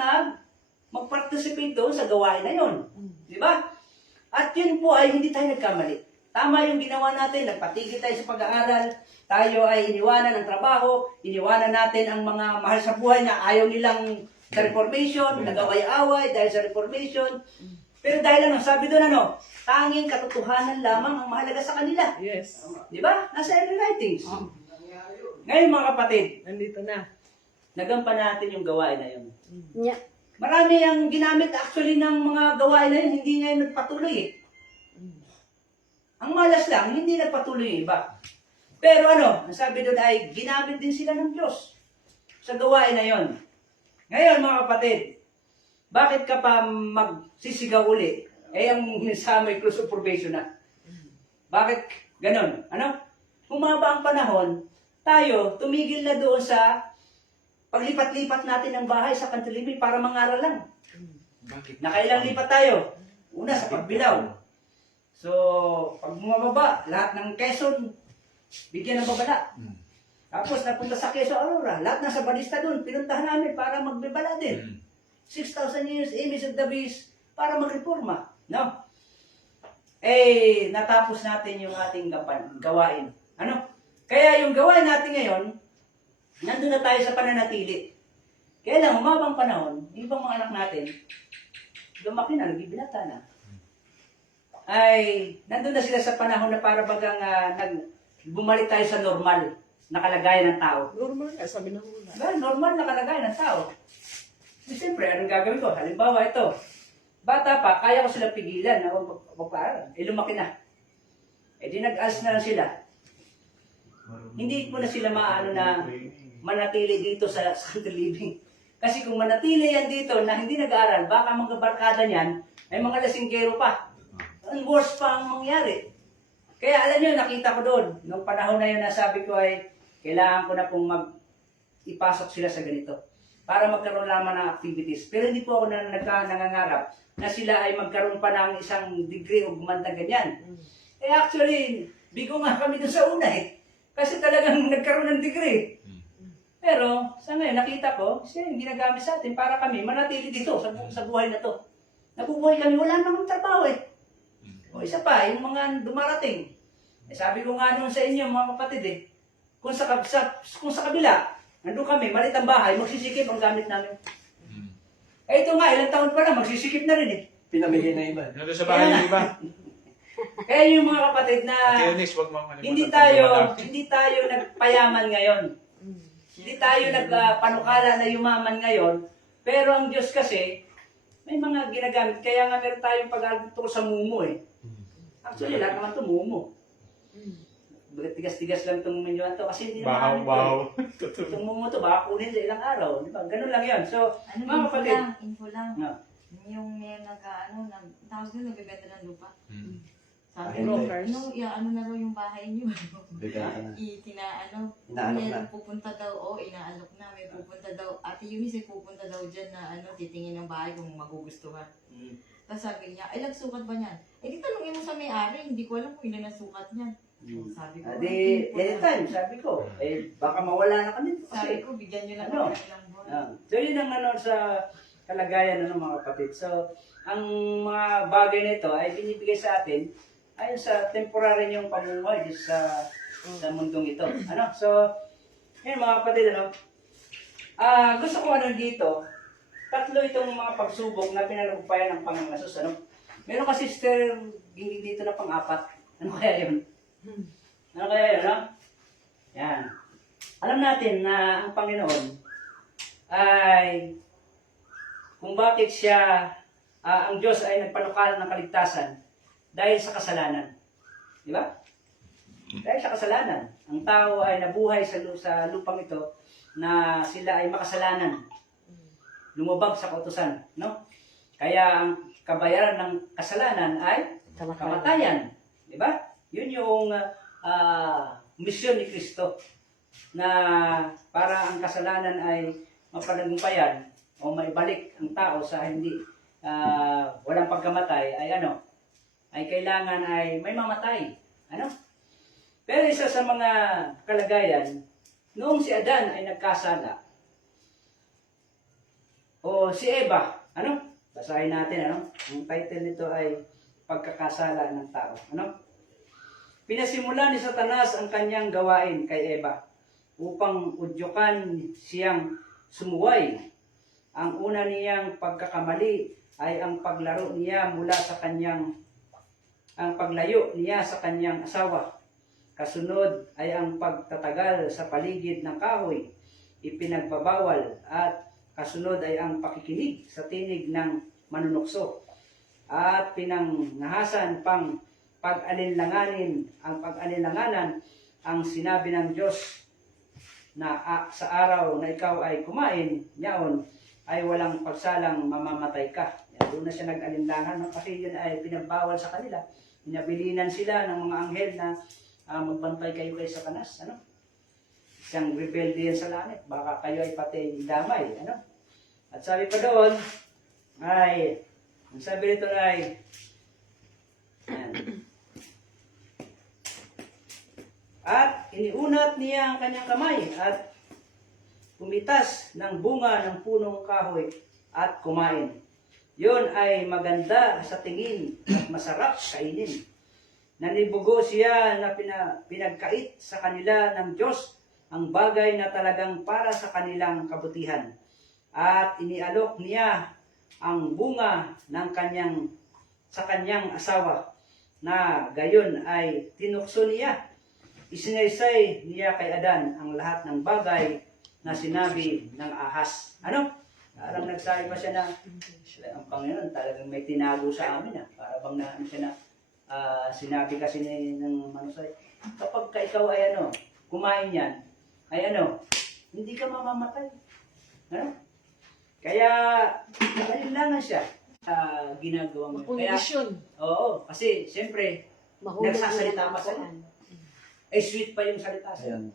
mag-participate doon sa gawain na yun. Di ba? At yun po ay hindi tayo nagkamali. Tama yung ginawa natin, nagpatigil tayo sa pag-aaral, tayo ay iniwanan ng trabaho, iniwanan natin ang mga mahal sa buhay na ayaw nilang sa Reformation, nag-away-away dahil sa Reformation. Pero dahil sabi doon tanging katotohanan lamang ang mahalaga sa kanila. Yes. Di ba? Nasa early writings. Ngayon mga kapatid, Nandito na. nagampan natin yung gawain na yun. Nya. Marami ang ginamit actually ng mga gawain na yun, hindi ngayon nagpatuloy eh. Ang malas lang, hindi nagpatuloy yung iba. Pero ang sabi doon ay ginamit din sila ng Diyos sa gawain na yon. Ngayon mga kapatid, bakit ka pa magsisigaw uli? Ang sa may close of probation na. Bakit ganon? Humaba ang panahon, tayo tumigil na doon sa paglipat-lipat natin ng bahay sa country living para mangaral lang. Bakit? Nakailang lipat tayo. Una sa Pagbilao. So, pag bumababa, lahat ng Quezon, bigyan ng babala. Tapos napunta sa Quezon Aurora, lahat nasa Balista doon, pinuntahan namin para magbibala din. 6,000 years, image of the beast, para magreforma. No? Natapos natin yung ating gawain. Kaya yung gawain natin ngayon, nandun na tayo sa pananatili. Kaya lang, humabang panahon, yung ibang mga anak natin, lumaki na, nagbibinata na. Nandun na sila sa panahon na para bagang bumalik tayo sa normal na kalagayan ng tao. Normal nga, sabi na muna. Normal na kalagayan ng tao. Siyempre, anong gagawin ko? Halimbawa ito, bata pa, kaya ko sila pigilan na magpaaral. Lumaki na. Di nag-ask na lang sila. Hindi ko na sila maano na manatili dito sa country living. Kasi kung manatili yan dito na hindi nag-aaral, baka mga barkada niyan, may mga lasinggero pa. Ang worst pa ang mangyari. Kaya alam niyo, nakita ko doon, nung panahon na yun, nasabi ko ay, kailangan ko na pong ipasok sila sa ganito. Para magkaroon lamang ng activities. Pero hindi po ako nangangarap na sila ay magkaroon pa ng isang degree o gumanda ganyan. Actually, bigo nga kami doon sa una Kasi talagang nagkaroon ng degree. Pero sa ngayon, nakita ko, siya yung ginagamit sa atin para kami manatili dito sa buhay na to. Nabubuhay kami, wala namang trabaho O isa pa, yung mga dumarating. Sabi ko nga noon sa inyo, mga kapatid kung sa kabila, nandun kami, malit ang bahay, magsisikip ang gamit namin. Ito nga, ilang taon pa na, magsisikip na rin Pinamigay na iba. Nandun sa bahay ng iba. Kaya yung mga kapatid na Kionis, wag mo hindi tayo nagpayaman ngayon. Hindi tayo nagpanukala na yumaman ngayon. Pero ang Diyos kasi, may mga ginagamit. Kaya nga meron tayong pag-aaral tungkol sa mumo Actually, lahat naman ito mumo. Tigas-tigas lang itong menyuan to kasi hindi naman Bahaw. itong mumo to, baka kunin sa ilang araw. Di ba? Ganun lang yan. So, Ano, mga kapatid. info lang. No. Yung may tawag doon, nagbebenta ng lupa. Ay, Sabi ko, brokers. ano na raw yung bahay niyo. Bigyan ka na. Inaalok May na. pupunta daw, inaalok na, may pupunta daw, Ate Eunice ay pupunta daw dyan na titingin ng bahay kung magugustuhan. Tapos sabi niya, ay nagsukat ba niyan? Di tanongin mo sa may-ari, hindi ko alam kung ilan nasukat niyan. Sabi ko, Anytime, sabi ko, baka mawala na kami. sabi Kasi, ko, bigyan niyo lang Ano? ako ng ilang buwan. so yun ang sa kalagayan mga kapatid. So, ang mga bagay na ito ay binibigay sa atin ayon sa temporary niyong pamumuhay sa mundong ito. So, yun mga kapatid, gusto ko dito, tatlo itong mga pagsubok na pinalagumpayan ng Panginoon Jesus. Meron kasi sister dito na pang-apat. Ano kaya yun? Yan. Alam natin na ang Panginoon ay kung bakit siya, ang Diyos ay nagpanukala ng kaligtasan dahil sa kasalanan. Di ba? Dahil sa kasalanan. Ang tao ay nabuhay sa lupang ito na sila ay makasalanan. Lumabag sa kautusan. Kaya ang kabayaran ng kasalanan ay kamatayan. Di ba? Yun yung misyon ni Kristo na para ang kasalanan ay mapanagumpayan o maibalik ang tao sa hindi walang pagkamatay ay kailangan ay may mamatay. Pero isa sa mga kalagayan, noong si Adan ay nagkasala, o si Eva, basahin natin, ang title nito ay Pagkakasala ng Tao. Pinasimula ni Satanas ang kanyang gawain kay Eva upang udyukan siyang sumuway. Ang una niyang pagkakamali ay ang paglaro niya mula sa kanyang ang paglayo niya sa kanyang asawa. Kasunod ay ang pagtatagal sa paligid ng kahoy, ipinagbabawal, at kasunod ay ang pakikinig sa tinig ng manunukso. At pinangnahasan pang pag-alinlanganan ang sinabi ng Diyos na sa araw na ikaw ay kumain niyaon ay walang pagsalang mamamatay ka. Doon na siya nag-alinlangan kasi yun ay pinagbawal sa kanila. Pinabilinan sila ng mga anghel na magbantay kayo kay Satanas. Ano? Isang rebelde yan sa langit. Baka kayo ay pati damay. Ano? At sabi pa doon ay, ang sabi nito ay, at iniunat niya ang kanyang kamay at kumitas ng bunga ng punong kahoy at kumain. Yun ay maganda sa tingin at masarap kainin. Nanibugo siya na pinagkait sa kanila ng Diyos ang bagay na talagang para sa kanilang kabutihan. At inialok niya ang bunga ng sa kanyang asawa na gayon ay tinukso niya. Isinaysay niya kay Adan ang lahat ng bagay na sinabi ng ahas. Ano? Parang nagsabi pa siya na ang Panginoon talagang may tinago sa amin. Para bang na, siya na sinabi kasi ng Manusay, kapag ka ikaw ay kumain yan, ay hindi ka mamamatay. Ano? Kaya nakalinlangan siya ginagawa mo. Kaya, oo, kasi siyempre, nagsasalita pa sa'yo. Ay sweet pa yung salita sa'yo.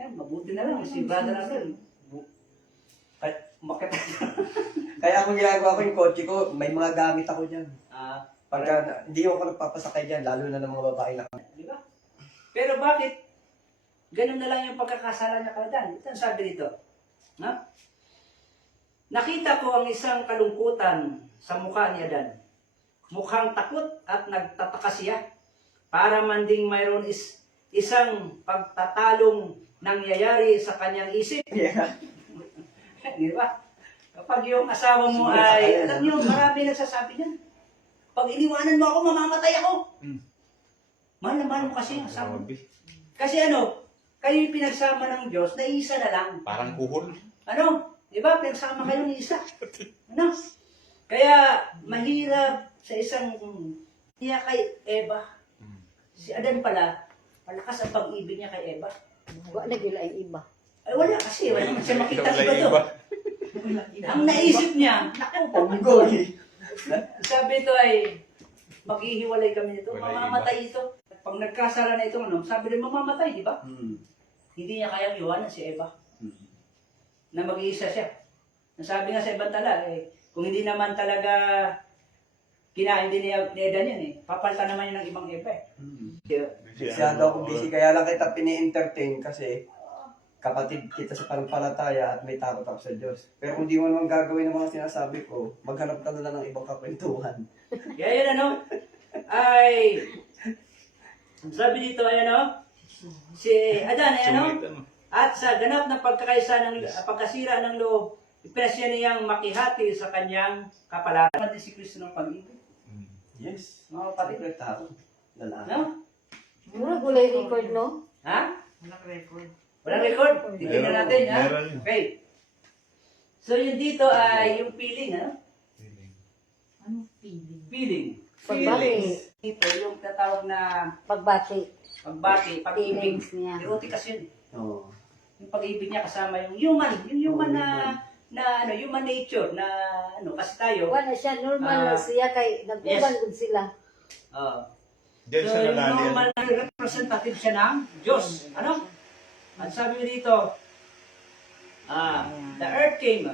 Yan, mabuti na lang. Si Brother Abel. Kaya kung ginagawa ko yung kotse ko, may mga gamit ako dyan. Pagka hindi ako nagpapasakay dyan, lalo na ng mga babae na kami. Di ba? Pero bakit ganun na lang yung pagkakasala niya kay Adan? Ito ang sabi dito. Na? Nakita ko ang isang kalungkutan sa mukha ni Adan. Mukhang takot at nagtataka siya. Para man ding mayroon isang pagtatalong nangyayari sa kanyang isip. Di ba? Kapag yung asawa mo ay, alam niyo, marami nagsasabi niyan. Pag iniwanan mo ako, mamamatay ako. Mahal na mahal mo kasi yung asawa. Kasi kayo yung pinagsama ng Diyos na isa na lang. Parang kuhol. Di ba? Pinagsama kayo ni isa. Kaya, mahirap sa isang niya kay Eva. Si Adan pala, malakas ang pag-ibig niya kay Eva. Wala gila ay iba. Ay wala kasi, wala naman siya makita iba to. Ang naisip niya, Punggoy. sabi ito ay, maghihiwalay kami nito, mamamatay ito. Pag nagkasala na ito, sabi rin mamamatay, di ba? Hindi niya kayang iwanan si Eva. Na mag-iisa siya. Nasabi nga sa ibang tala, kung hindi naman talaga kinain din ni Adan yan papalitan naman yun ng ibang Eva Masyado ako busy, kaya lang kita pini-entertain kasi kapatid kita sa panampalataya at may takot ako sa Diyos. Pero kung di mo naman gagawin ang mga sinasabi ko, maghanap ka na lang ng ibang kakwentuhan. Kaya yun ay, sabi dito ay si Adan ay at sa ganap na pagkasira ng loob, ipinasya niyang makihati sa kanyang kapalaran. Ano si Kristo ng pag-ibig? Yes. Mga kapatid. Pati tao. Lalaki. Mura gulay record, no? Ha? Walang record. Walang record? Titignan natin, ha? Meron. Okay. So, yung dito ay yung feeling, Ano feeling? Feeling. Pagbati. Ito, yung tatawag na Pagbati. pagbati, pag-ibig. Feelings niya. Erotic kasi yun. Oo. Yung pag-ibig niya kasama yung human human nature na kasi tayo. Wala siya, normal siya kay nagkuban gud sila. Diyan So, sa yung nalali. normal na representative siya ng Diyos. Ang sabi mo dito, the earth came.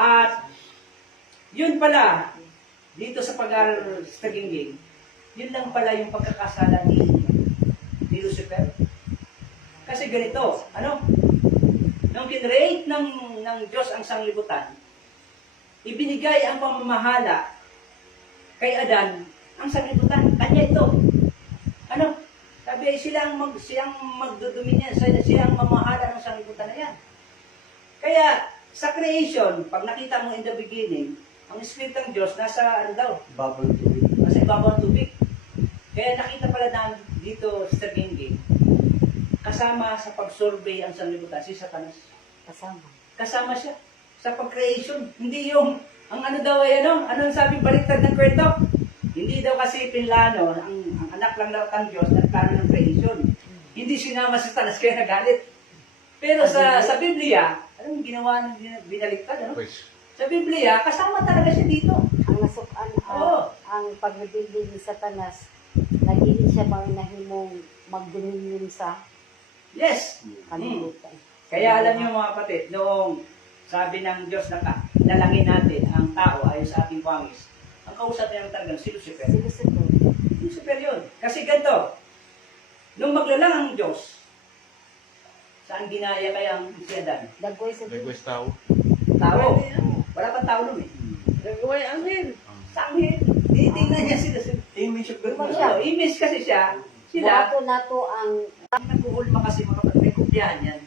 At yun pala, dito sa pag-aaral sa Tagingging, yun lang pala yung pagkakasala ni Lucifer. Kasi ganito, nung kinreate ng Diyos ang sanglibutan, ibinigay ang pamamahala kay Adan ang sanglibutan. Kanya ito. Ano? Sabi ay siyang magdudumi niyan, siyang mamahala ng sanglibutan na yan. Kaya sa creation, pag nakita mo in the beginning, ang Espiritu ng Diyos nasa ano daw? Babang tubig. Nasa ibabaw ng tubig. Kaya nakita pala namin dito sa Gingging, kasama sa pag-survey ang sanglibutan, si Satanas. Kasama. Kasama siya sa pag-creation. Hindi yung, ang ano daw ay ano ang sabi baliktad ng kwento? Hindi daw kasi pinlano, ang anak lang daw ng Diyos, nagplano ng creation. Hindi sinama si Satanas kaya nagalit. Pero sa Biblia, alam mo ginawa ng binaliktad, ano? Sa Biblia, kasama talaga siya dito. Ang nasukan, Oo. ang pagdilin ni Satanas, nagili siya nahimong mag-dominion sa Yes. kalibutan. Kaya alam niyo mga kapatid, noong sabi ng Diyos na dalangin natin ang tao ayon sa ating pangis, ang kausap niya talagang si Lucifer. Si Lucifer. Lucifer yun. Kasi ganito, nung maglalang ang Diyos, saan ginaya kaya ang si Adan? Dagoy sa Request tao. Tao. Wala pang tao nun eh. Nagaway anghel. Sa anghel, tinitingnan niya sila. Image of God. Oo, image kasi siya. Sila, nato ang nag-uulma kasi mga kapatid, may kopyahan yan.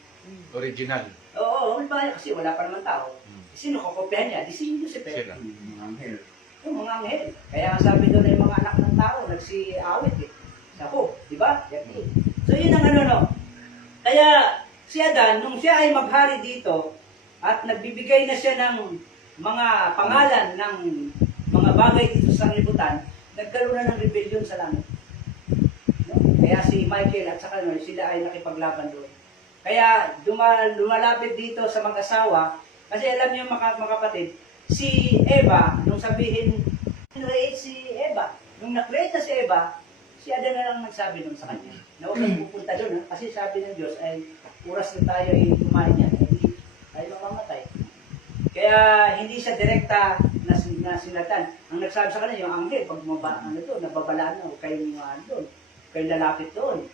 Original. Oo, ulma kasi wala pa naman tao. Sino kokopyahan niya? Di si Lucifer. Sila. Yung mga anghel. Kaya ang sabi doon ay mga anak ng tao, nagsiawit eh. Sapo, di ba? So yun ang ano no. Kaya si Adan, nung siya ay maghari dito, at nagbibigay na siya ng mga pangalan ng mga bagay dito sa sanglibutan, nagkaroon na ng rebellion sa langit. No? Kaya si Michael at saka sila ay nakipaglaban doon. Kaya lumalapit dito sa mag-asawa, kasi alam niyo mga kapatid, si Eva, nung sabihin, create si Eva. Nung na-create na si Eva, si Adan na lang nagsabi nun sa kanya. Na huwag kang pupunta doon. Ha? Kasi sabi ng Diyos ay oras na tayo ay kumain niya. Hindi tayo mamamatay. Kaya hindi siya direkta na sinatan. Ang nagsabi sa kanya, yung anghel, pag nababalaan na, huwag kayong doon. Kayong lalapit doon.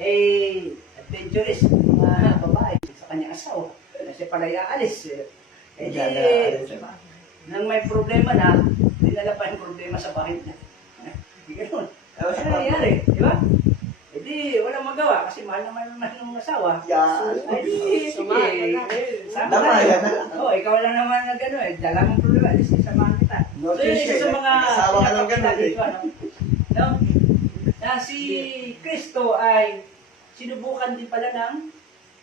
Eh, adventurous, mga babae sa kanyang asawa. Kasi pala aalis. Eh, di, nang may problema na, dinala pa yung problema sa bahay niya. Hindi ganun. Ano nangyari? Di ba? Eh di, walang magawa kasi mahal naman ng asawa. Yan. Ay di, sige. Sama Tama, tayo. yan. Oo, ikaw lang naman na gano'n eh. Dala mong problema, alis samahan kita. No, So yun isa sa mga asawa ka lang pinapakita ganun eh. dito, ano? No? Na si Kristo ay sinubukan din pala ng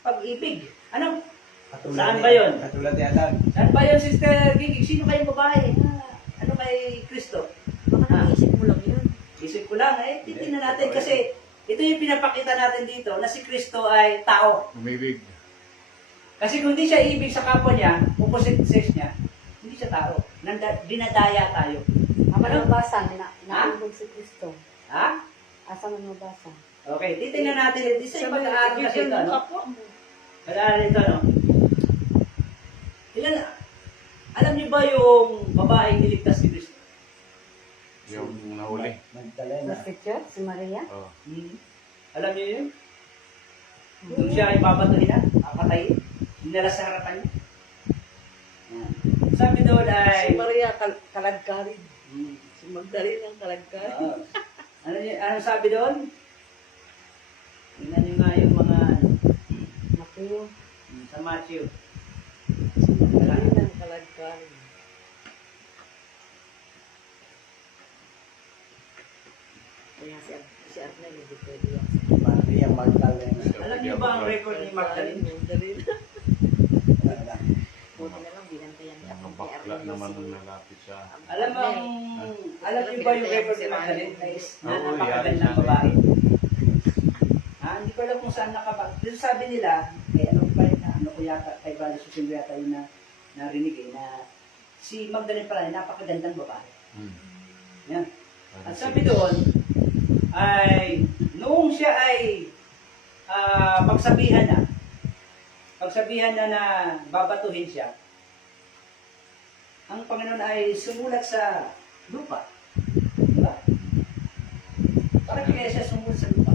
pag-ibig. Ano? Saan ba yun? Katulad ni Adan. Saan ba yun, Sister Gigi? Sino kayong babae? Ano kay Kristo? Baka naisip mo lang yun. Isip ko lang, titignan natin kasi ito yung pinapakita natin dito na si Kristo ay tao. Umibig. Kasi kung hindi siya ibig sa kapwa niya, opposite sex niya, hindi siya tao. Dinadaya tayo. ang nabasa na naandog si Kristo. Ha? Asa man nabasa? Okay, titignan natin. Isa yung pag-aaral kasi ito, no? Kapwa mo. Pag-aaral ito, no? Alam niyo ba yung babaeng niligtas ni Kristo? Yung nahuli. Magdalena. Prostitute, si Maria? Oh. Alam niyo yun? Kung siya ay babatuhin na, papatayin, dinala sa harapan niya. Yan. Sabi doon ay... Si Maria kalagkarin. Hmm. Si Magdalena ang kalagkarin. Oo. Ano sabi doon? Tingnan niyo nga yung mga ano, Mateo. sa Matthew. Si Magdalena ang kalagkarin. Kaya si Arnel, hindi pwede yan. Maria Magdalena. Alam niyo ba ang record ni Magdalene? Magdalena. Buti na lang, binantayan niya Mga kung kay bakla Arnel naman si- ang nalapit siya. Alam niyo ba yung record ni Magdalene na Oo, napakagandang yan, babae? Hindi ko alam kung saan nakabak. Dito sabi nila, ano ba yun, ano ko yata, kay Brother Susin yata yung narinig na si Magdalene pala ay napakagandang babae. Yan. At sabi doon, ay noong siya ay pagsabihan na babatuhin siya, ang Panginoon ay sumulat sa lupa. Diba? Parang kaya siya sumulat sa lupa.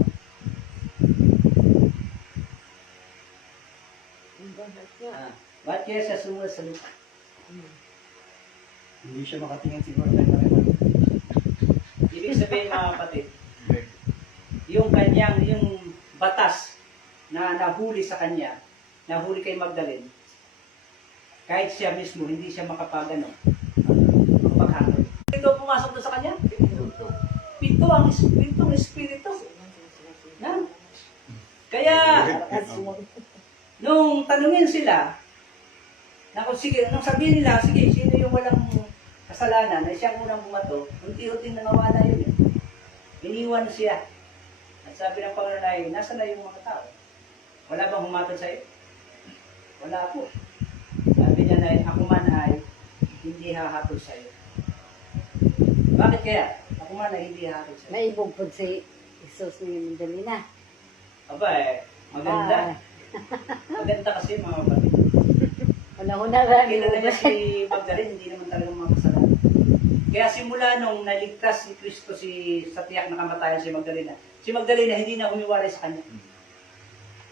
Bakit kaya siya sumulat sa lupa? Hindi siya makatingin siguro tayo marimar. Ibig sabihin mga kapatid, yung kanyang, yung batas na nahuli sa kanya, nahuli kay Magdalene, kahit siya mismo, hindi siya makapagano, makapaghatol. Ito pumasok na sa kanya? Pito ang espiritu. Yan. Kaya, nung tanungin sila, sige, nung sabihin nila, sige, sino yung walang kasalanan na siyang unang bumato, unti-unting nawawala yun. Iniwan siya. At sabi ng Panginoon ay, nasa na yung mga tao? Wala bang humatol sa'yo? Wala po. Sabi niya na, ako man ay hindi hahatol sa'yo. Bakit kaya? Ako man ay hindi hahatol sa'yo. Naibog po si Jesus ni Magdalena. Aba maganda. Maganda kasi mga kapatid. Wala ko na Kilala niya si Magdalene, hindi naman talaga makasalanan. Kaya simula nung naligtas si Kristo sa tiyak na kamatayan si Magdalena hindi na humiwalay sa kanya.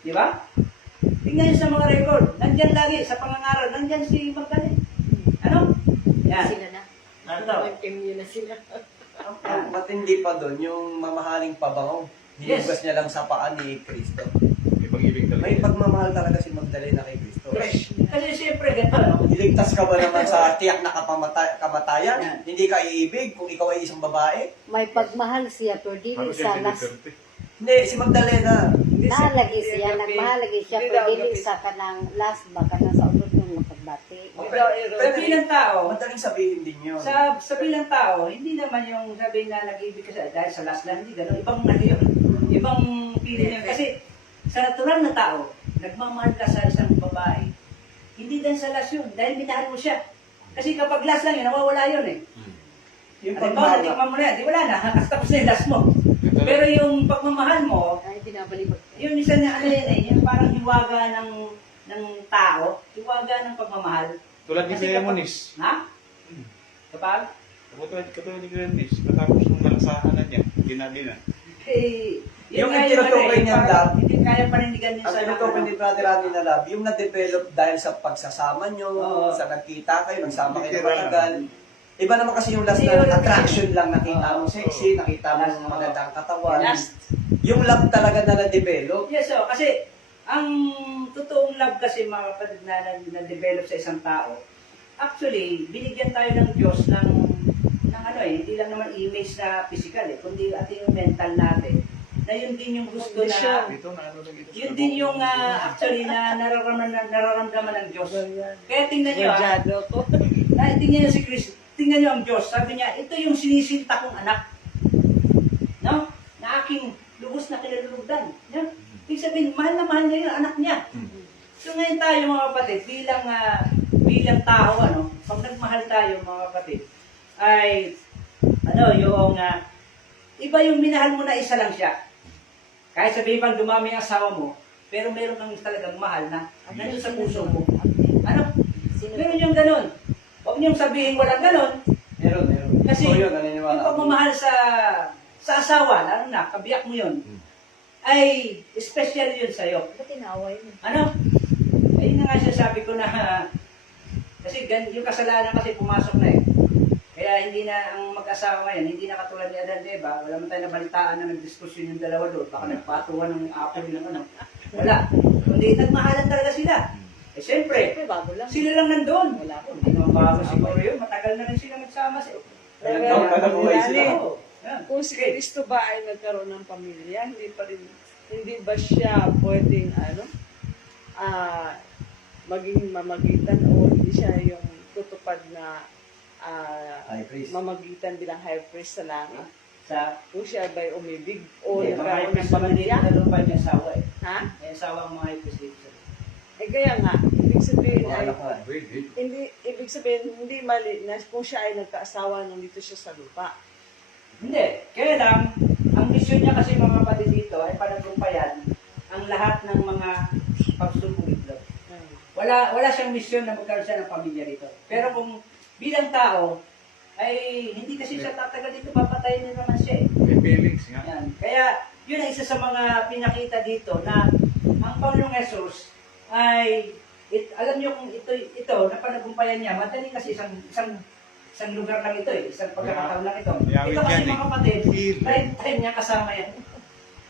Di ba? Tingnan niyo sa mga record, nandyan lagi, sa pangangaral, nandyan si Magdalene. Ano? Yan. Sila na. Ano? Immune na sila. Ang matindi pa doon, yung mamahaling pabango. Hinugas niya lang sa paa ni Kristo. May pag-ibig talaga. May pagmamahal talaga si Magdalena kay Kristo. Kasi siyempre, ganito, no? Iligtas ka ba naman sa tiyak na kamatayan? Yan. Hindi ka iibig kung ikaw ay isang babae? May pagmahal siya, pero dili Paano sa siya last. Duterte? Hindi, si Magdalena. Nahalagi siya, nagmahalagi siya, pero dili sa kanang last ba, kanang sa ulod ng makagbati. Pero bilang tao, Madaling sabihin din yun. sa bilang tao, hindi naman yung sabihin na nag-ibig ka dahil sa last lang, hindi gano'n. Ibang ano yun. Ibang feeling yun. Kasi sa natural na tao, nagmamahal ka sa isang babae, hindi din sa last yun, dahil minahal mo siya. Kasi kapag last lang yun, nawawala yun eh. Yung Halimbawa, pagmamahal. natikman mo na yan, di wala na, kasi tapos na yung last mo. Pero yung pagmamahal mo, Ay, binabalibag. yun isa na ano yan eh, yung parang hiwaga ng tao, hiwaga ng pagmamahal. Tulad ni Kasi Kuya kapag- Moniz. Ha? Kapag? Katulad ni Kuya Moniz. Matapos nung malasahanan niya, hindi na. Eh, yun Yung nga tinutukoy ano eh, niyang parang love, hindi kaya panindigan din Ang sa tinutukoy ni Brother Randy na love, yung na-develop dahil sa pagsasama nyo, Oo. sa nagkita kayo, nagsama kayo ng Tira lang. matagal. Iba naman kasi yung last Kasi na yun- attraction lang, nakita mo Oo. sexy, nakita mo Last, oo. magandang katawan. Last. Yung love talaga na na-develop. Yes, so, kasi ang totoong love kasi mga kapatid na-develop sa isang tao, actually, binigyan tayo ng Diyos ng ano eh, hindi lang naman image na physical eh, kundi at yung mental natin, na yun din yung gusto na, Dito na ano lang ito. yun din yung actually na nararamdaman ng Diyos. Kaya tingnan nyo Madyado ko. tingnan nyo si Chris, tingnan nyo ang Diyos, sabi niya, ito yung sinisinta kong anak. No? Na aking lubos na kinalulugdan. No? Ibig sabihin, mahal na mahal niya yung anak niya. So ngayon tayo mga kapatid, bilang tao, ano, pag nagmahal tayo mga kapatid, ay, yung, iba yung minahal mo na isa lang siya. Kahit sabihin pang dumami ang asawa mo, pero meron kang talagang mahal na, nandun sa puso mo. Ano? Meron yung ganun. Huwag niyong sabihin walang ganun, Meron. kasi So yun, yung naniniwala ako. pagmamahal sa asawa, lalo na, kabiyak mo yun, ay special yun sa'yo. Ba't inaaway mo? Ano? Ayun na nga siya sabi ko na, kasi yung kasalanan kasi pumasok na eh. Kaya hindi na ang mag-asawa ngayon, hindi na katulad ni Adan and Eva, wala man tayo nabalitaan na nagdiskusyon yung dalawa doon, baka nagpatuwa ng apple ng ano. Wala. Kundi nagmahalan talaga sila. Eh siyempre, Bago lang. sila lang nandun. Wala ko. Hindi naman bago siguro yun, matagal na rin sila nagsama sila. Taon ka na buhay sila. Oo. Yan. Kung si Okay. Kristo ba ay nagkaroon ng pamilya, hindi ba siya pwedeng maging mamagitan o hindi siya yung tutupad na High priest. mamagitan bilang high priest sa langit? Sa Kung siya ba'y umibig o mga nagkaroon ng high pamilya? priest pa niya asawa eh. Ha? May asawa ang mga high priest dito. Eh kaya nga, ibig sabihin Mga ay, anak na. ibig sabihin, hindi mali na kung siya ay nagkaasawa nung dito siya sa lupa. Hindi. Kaya lang, ang mission niya kasi mga kapatid dito ay panagumpayan ang lahat ng mga pagsubok ito. Wala siyang mission na magkaroon siya ng pamilya dito. Pero kung bilang tao, ay hindi kasi siya tatagal dito, papatayin niya naman siya eh. May feelings nga. Yan. Kaya yun ang isa sa mga pinakita dito na ang Panginoong Jesus ay alam niyo kung ito na panagumpayan niya, madali kasi isang Isang lugar lang ito eh. Isang pagkakataon lang ito. Yawit Ito kasi yan eh. mga kapatid, Weird. time niya kasama yan.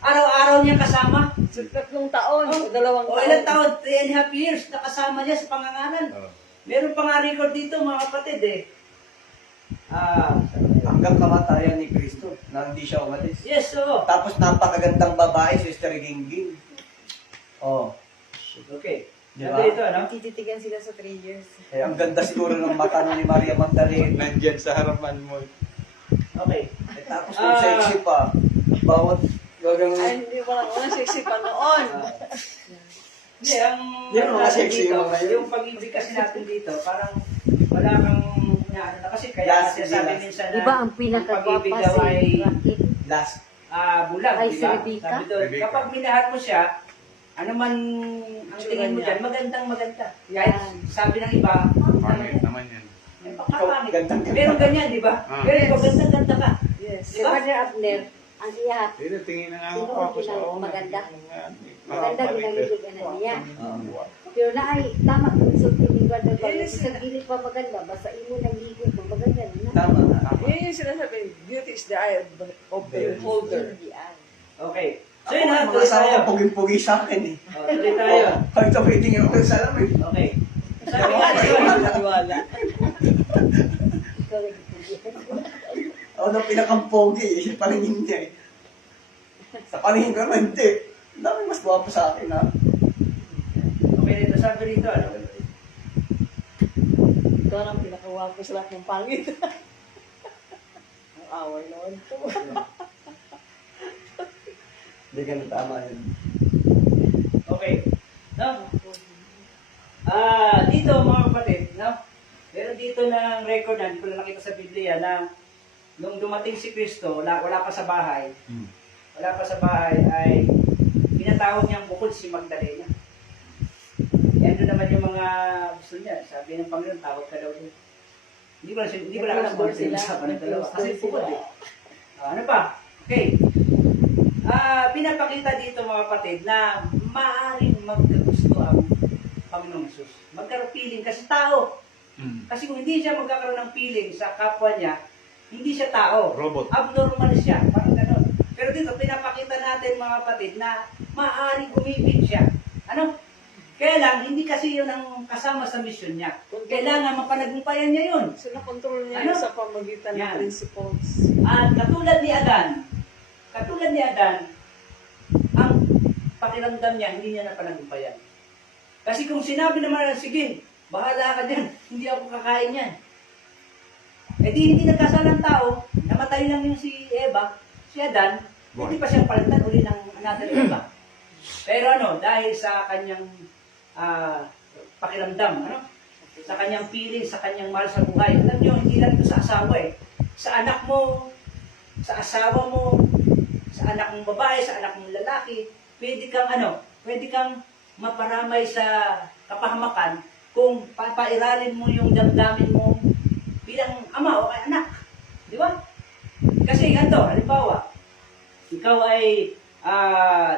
Araw-araw niya kasama. So, 3 taon, o 2 O ilang taon, 3.5 years, nakasama niya sa pangangaral. Oh. Meron pa nga record dito mga kapatid eh. Hanggang kamatayan ni Kristo na hindi siya umalis. Yes, oo. Tapos napakagandang babae, Sister Gingging. Oh, Okay. Di Ganda ba? ito, ano? Tititigan sila sa 3 years. eh, ang ganda siguro ng mata nun ni Maria Magdalena. Nandyan sa harapan mo. Okay. Eh, tapos kung sexy pa, bawat gagang... Ay, hindi ko lang unang sexy pa noon. Hindi, ang Yan, mga natin sexy dito, yung mga yun. yung pag-ibig kasi natin dito, parang wala kang inaano na kasi kaya Last, kasi sabi last. minsan Di ba ang pinakagwapa pag-ibig daw si ay Rocky? Last. bulag, Ay, di si ba? Rebecca? Sabi doon, Rebecca. kapag minahal mo siya, ano man ang tingin mo niya. dyan, magandang maganda. Yan. Kahit sabi ng iba, Pangit naman yan. pakapangit. Gandang-ganda. Meron ganyan, di ba? Ah. Pero ikaw, gandang-ganda ka. Yes. Si Brother Abner, ang iyahat, Pero tingin na nga Sino ako ang ako sa una. maganda? Ah, maganda balik. ginamiligan niya. Ah. Pero na ay, tama kung sulti ni Brother Abner, Yes. isang gilid pa maganda, basta imo nang higit mo maganda na. Tama nga. Yun yung sinasabi, beauty is the eye of the beholder. Hindi ay. Okay. So Ako yun nga, ha, mga tuloy asawa tayo. ko, puging-pugi sa akin eh. Tuloy tayo. Kahit sa waiting ako sa salamin. Okay. Sabi nga, di ba? Naniwala. Ikaw nagpipigil. Ako na pinakampogi eh, sa paningin niya eh. Sa paningin ko naman, hindi. Ang dami mas gwapo sa akin ha. Okay, dito sabi rito, ano? Ito ang pinakawapo sa lahat ng pangit. Ang away naman to. Hindi ganun tama yun. Okay. No? Dito mga kapatid, no? Meron dito ng record na, hindi ko na nakita sa Biblia, na nung dumating si Kristo, wala pa sa bahay, ay pinatawag niyang bukod si Magdalena. Yan doon naman yung mga gusto niya. Sabi ng Panginoon, tawag ka daw doon. Hindi ko na alam kung ano sinasabi ng dalawa. Kasi bukod eh. Ano pa? Okay. Pinapakita dito mga kapatid na maaaring magkagusto ang Panginoong Jesus. Magkaroon feeling kasi tao. Kasi kung hindi siya magkakaroon ng feeling sa kapwa niya, hindi siya tao. Robot. Abnormal siya. Parang gano'n. Pero dito, pinapakita natin mga kapatid na maaaring umibig siya. Ano? Kaya lang, hindi kasi yun ang kasama sa mission niya. Kailangan mapanagumpayan niya yun. So, nakontrol niya Ano? yun sa pamagitan ng Yan. principles. At katulad ni Adan, ang pakiramdam niya, hindi niya napanagumpayan. Kasi kung sinabi naman, sige, bahala ka dyan, hindi ako kakain yan. Eh di hindi nagkasalang tao, namatay lang yung si Eva, si Adan, hindi pa siyang palitan uli ng another Eva. Pero ano, dahil sa kanyang pakiramdam, ano? Sa kanyang feeling, sa kanyang mahal sa buhay. Alam niyo, hindi lang ito sa asawa eh. Sa anak mo, sa asawa mo, sa anak mong babae, sa anak mong lalaki, pwede kang maparamay sa kapahamakan kung papairalin mo yung damdamin mo bilang ama o anak. Di ba? Kasi ganito, halimbawa, ikaw ay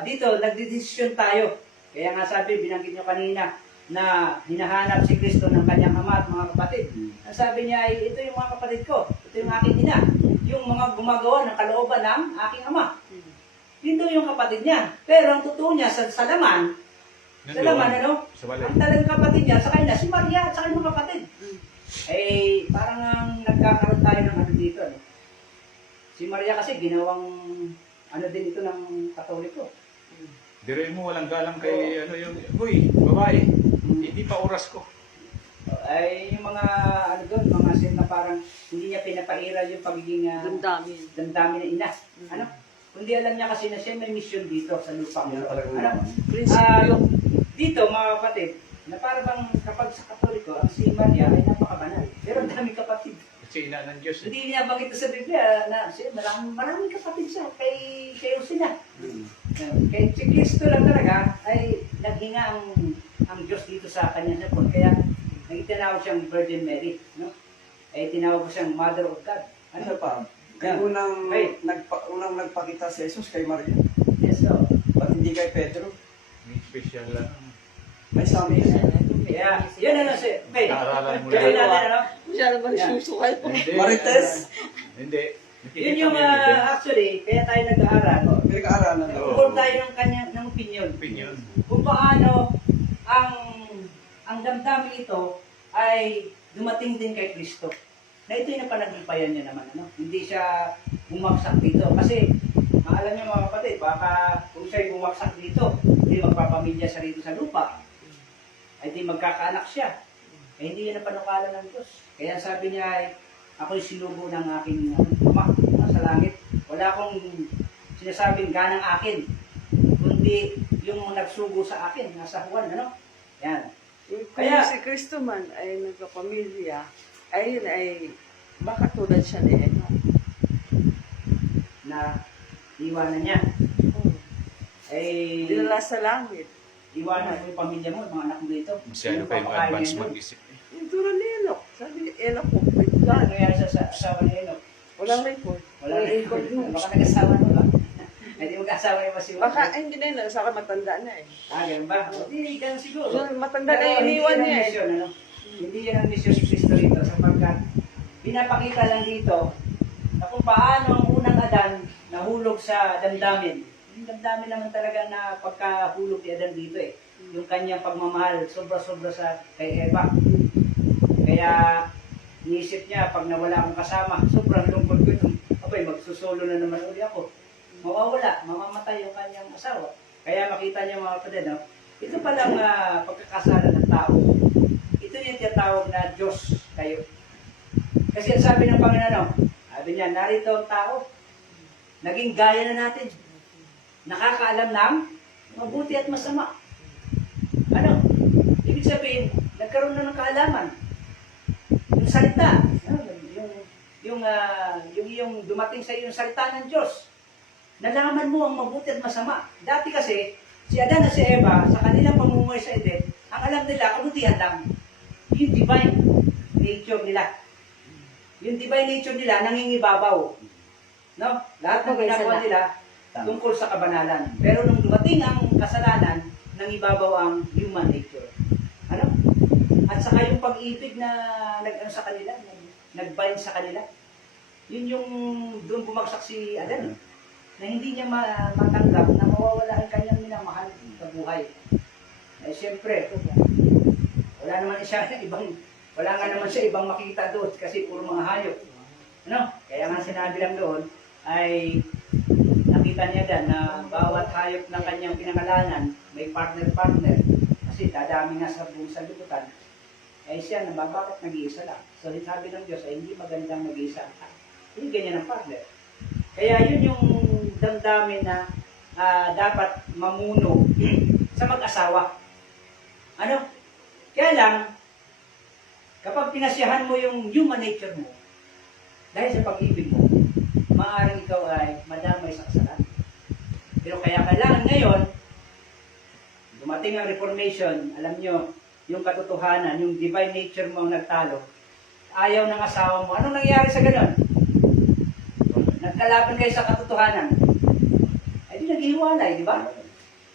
dito, nagdidesisyon tayo. Kaya nga sabi, binanggit nyo kanina, na hinahanap si Kristo ng kanyang ama at mga kapatid. Ang sabi niya ay, ito yung mga kapatid ko, ito yung aking ina, yung mga gumagawa ng kalooban ng aking ama. Yun daw yung kapatid niya. Pero ang totoo niya, sa laman, ano? Sa balik. Ang talagang kapatid niya, sa kanya, si Maria at sa kanyang kapatid. Eh, parang ang nagkakaroon tayo ng ano dito. Ano? Si Maria kasi ginawang ano din ito ng Katoliko. Diray mo walang galang kay ano yung, uy, babae, hindi pa oras ko. Ay, yung mga ano doon, mga sin na parang hindi niya pinapairal yung pagiging Damdamin. damdamin ng ina. Ano? Kundi alam niya kasi na siya may mission dito sa lupa. Yan talaga Ano? naman. Prinsipyo. Dito mga kapatid, na parang bang kapag sa Katoliko, ang si Maria ay napakabanal. Pero ang daming kapatid. Kasi ina ng Diyos. Hindi niya bakit sa Biblia na siya, maraming kapatid siya kay Usina. Kay si Kristo lang talaga ay naghinga ang Diyos dito sa kanya sa pun. Kaya nagtinawag siyang Virgin Mary. No? Ay tinawag ko siyang Mother of God. Ano pa? Yan. Unang nagpakita si Jesus kay Maria. Yes, so. Ba't hindi kay Pedro? May special lang. May something. Kaya, yun ano si, okay. Kaaralan mo Tuloy lang. natin, ano? Masyado ba Yeah. susukal? Hindi. Marites. Hindi. Yun yung actually, kaya tayo nag-aaral. Pinag-aaralan na. Nag-form tayo ng opinion. Opinion. Kung paano ang damdamin ito ay dumating din kay Kristo. Na ito yung napanagipayan niya naman, ano? Hindi siya bumagsak dito. Kasi, alam niyo mga kapatid, baka kung siya'y bumagsak dito, hindi magpapamilya siya rito sa lupa. Ay di magkakaanak siya. Eh hindi yan ang panukala ng Diyos. Kaya sabi niya ay, ako'y sinugo ng aking ama sa langit. Wala akong sinasabing ganang akin, kundi yung nagsugo sa akin, nasa Juan, ano? Yan. Kung Kaya- si Kristo man ay nagkapamilya, ayun ay baka tulad siya ni Enoch. Na iwanan niya. Eh, Dinala sa langit. iwanan mo yung pamilya mo, yung mga anak mo dito. Masyado Yung kayong papakain advance niyo. mag-isip. Yung tulad ni Enoch. Sabi ni Enoch po, may Ano plan. nangyari sa asawa ni Enoch? Walang record. Wala na record mo. Baka nag-asawa mo ba? Hindi mag-asawa yung masiwa. Baka, ay, hindi na yun. Saka matanda na eh. Ganun ba? Hindi, ganun siguro. Yung matanda na Pero yung iniwan hindi yan niya ang eh. misyon, ano? Hindi yan ang misyon ni Kristo rito sapagkat pinapakita lang dito na kung paano ang unang Adan nahulog sa damdamin. Yung damdamin naman talaga na pagkahulog ni Adan dito eh. Yung kanyang pagmamahal, sobra-sobra sa kay Eva. Kaya iniisip niya, pag nawala akong kasama, sobrang lungkot ko ito. Abay, magsusolo na naman uli ako. Mawawala, mamamatay yung kanyang asawa. Kaya makita niyo mga kapatid, no? Ito palang pagkakasala ng tao. Ito yung tinatawag na Diyos kayo. Kasi ang sabi ng Panginoon, sabi niya, narito ang tao. Naging gaya na natin. Nakakaalam ng mabuti at masama. Ano? Ibig sabihin, nagkaroon na ng kaalaman. Yung salita, yung dumating sa iyo yung salita ng Diyos. Nalaman mo ang mabuti at masama. Dati kasi, si Adan at si Eva, sa kanilang pamumuhay sa Eden, ang alam nila, kabutihan lang. Yung divine nature nila. Yung divine nature nila, nangingibabaw. No? Lahat ng ginagawa nila, tungkol sa kabanalan. Pero nung dumating ang kasalanan, nangibabaw ang human nature. Ano? At saka yung pag-ibig na nag-ano sa kanila, nag-bind sa kanila. Yun yung doon bumagsak si Adan. Na hindi niya matanggap na mawawala ang kanyang minamahal sa buhay. Eh siyempre, wala nga naman siya ibang makita doon kasi puro mga hayop. Ano? Kaya nga sinabi lang doon ay nakita niya dan na bawat hayop na kanyang pinangalanan may partner-partner kasi dadami nga sa buong sanlibutan. Eh siya naman, bakit nag-iisa lang? So sabi ng Diyos ay hindi magandang mag-iisa. Hindi ganyan ang partner. Kaya yun yung damdamin na dapat mamuno sa mag-asawa. Ano? Kaya lang, kapag pinasyahan mo yung human nature mo, dahil sa pag-ibig mo, maaaring ikaw ay madamay sa kasalanan. Pero kaya kailangan ngayon, dumating ang Reformation, alam nyo, yung katotohanan, yung divine nature mo ang nagtalo, ayaw ng asawa mo. Anong nangyari sa ganun? Nagkalaban kayo sa katotohanan. Ay di naghihiwalay, di ba?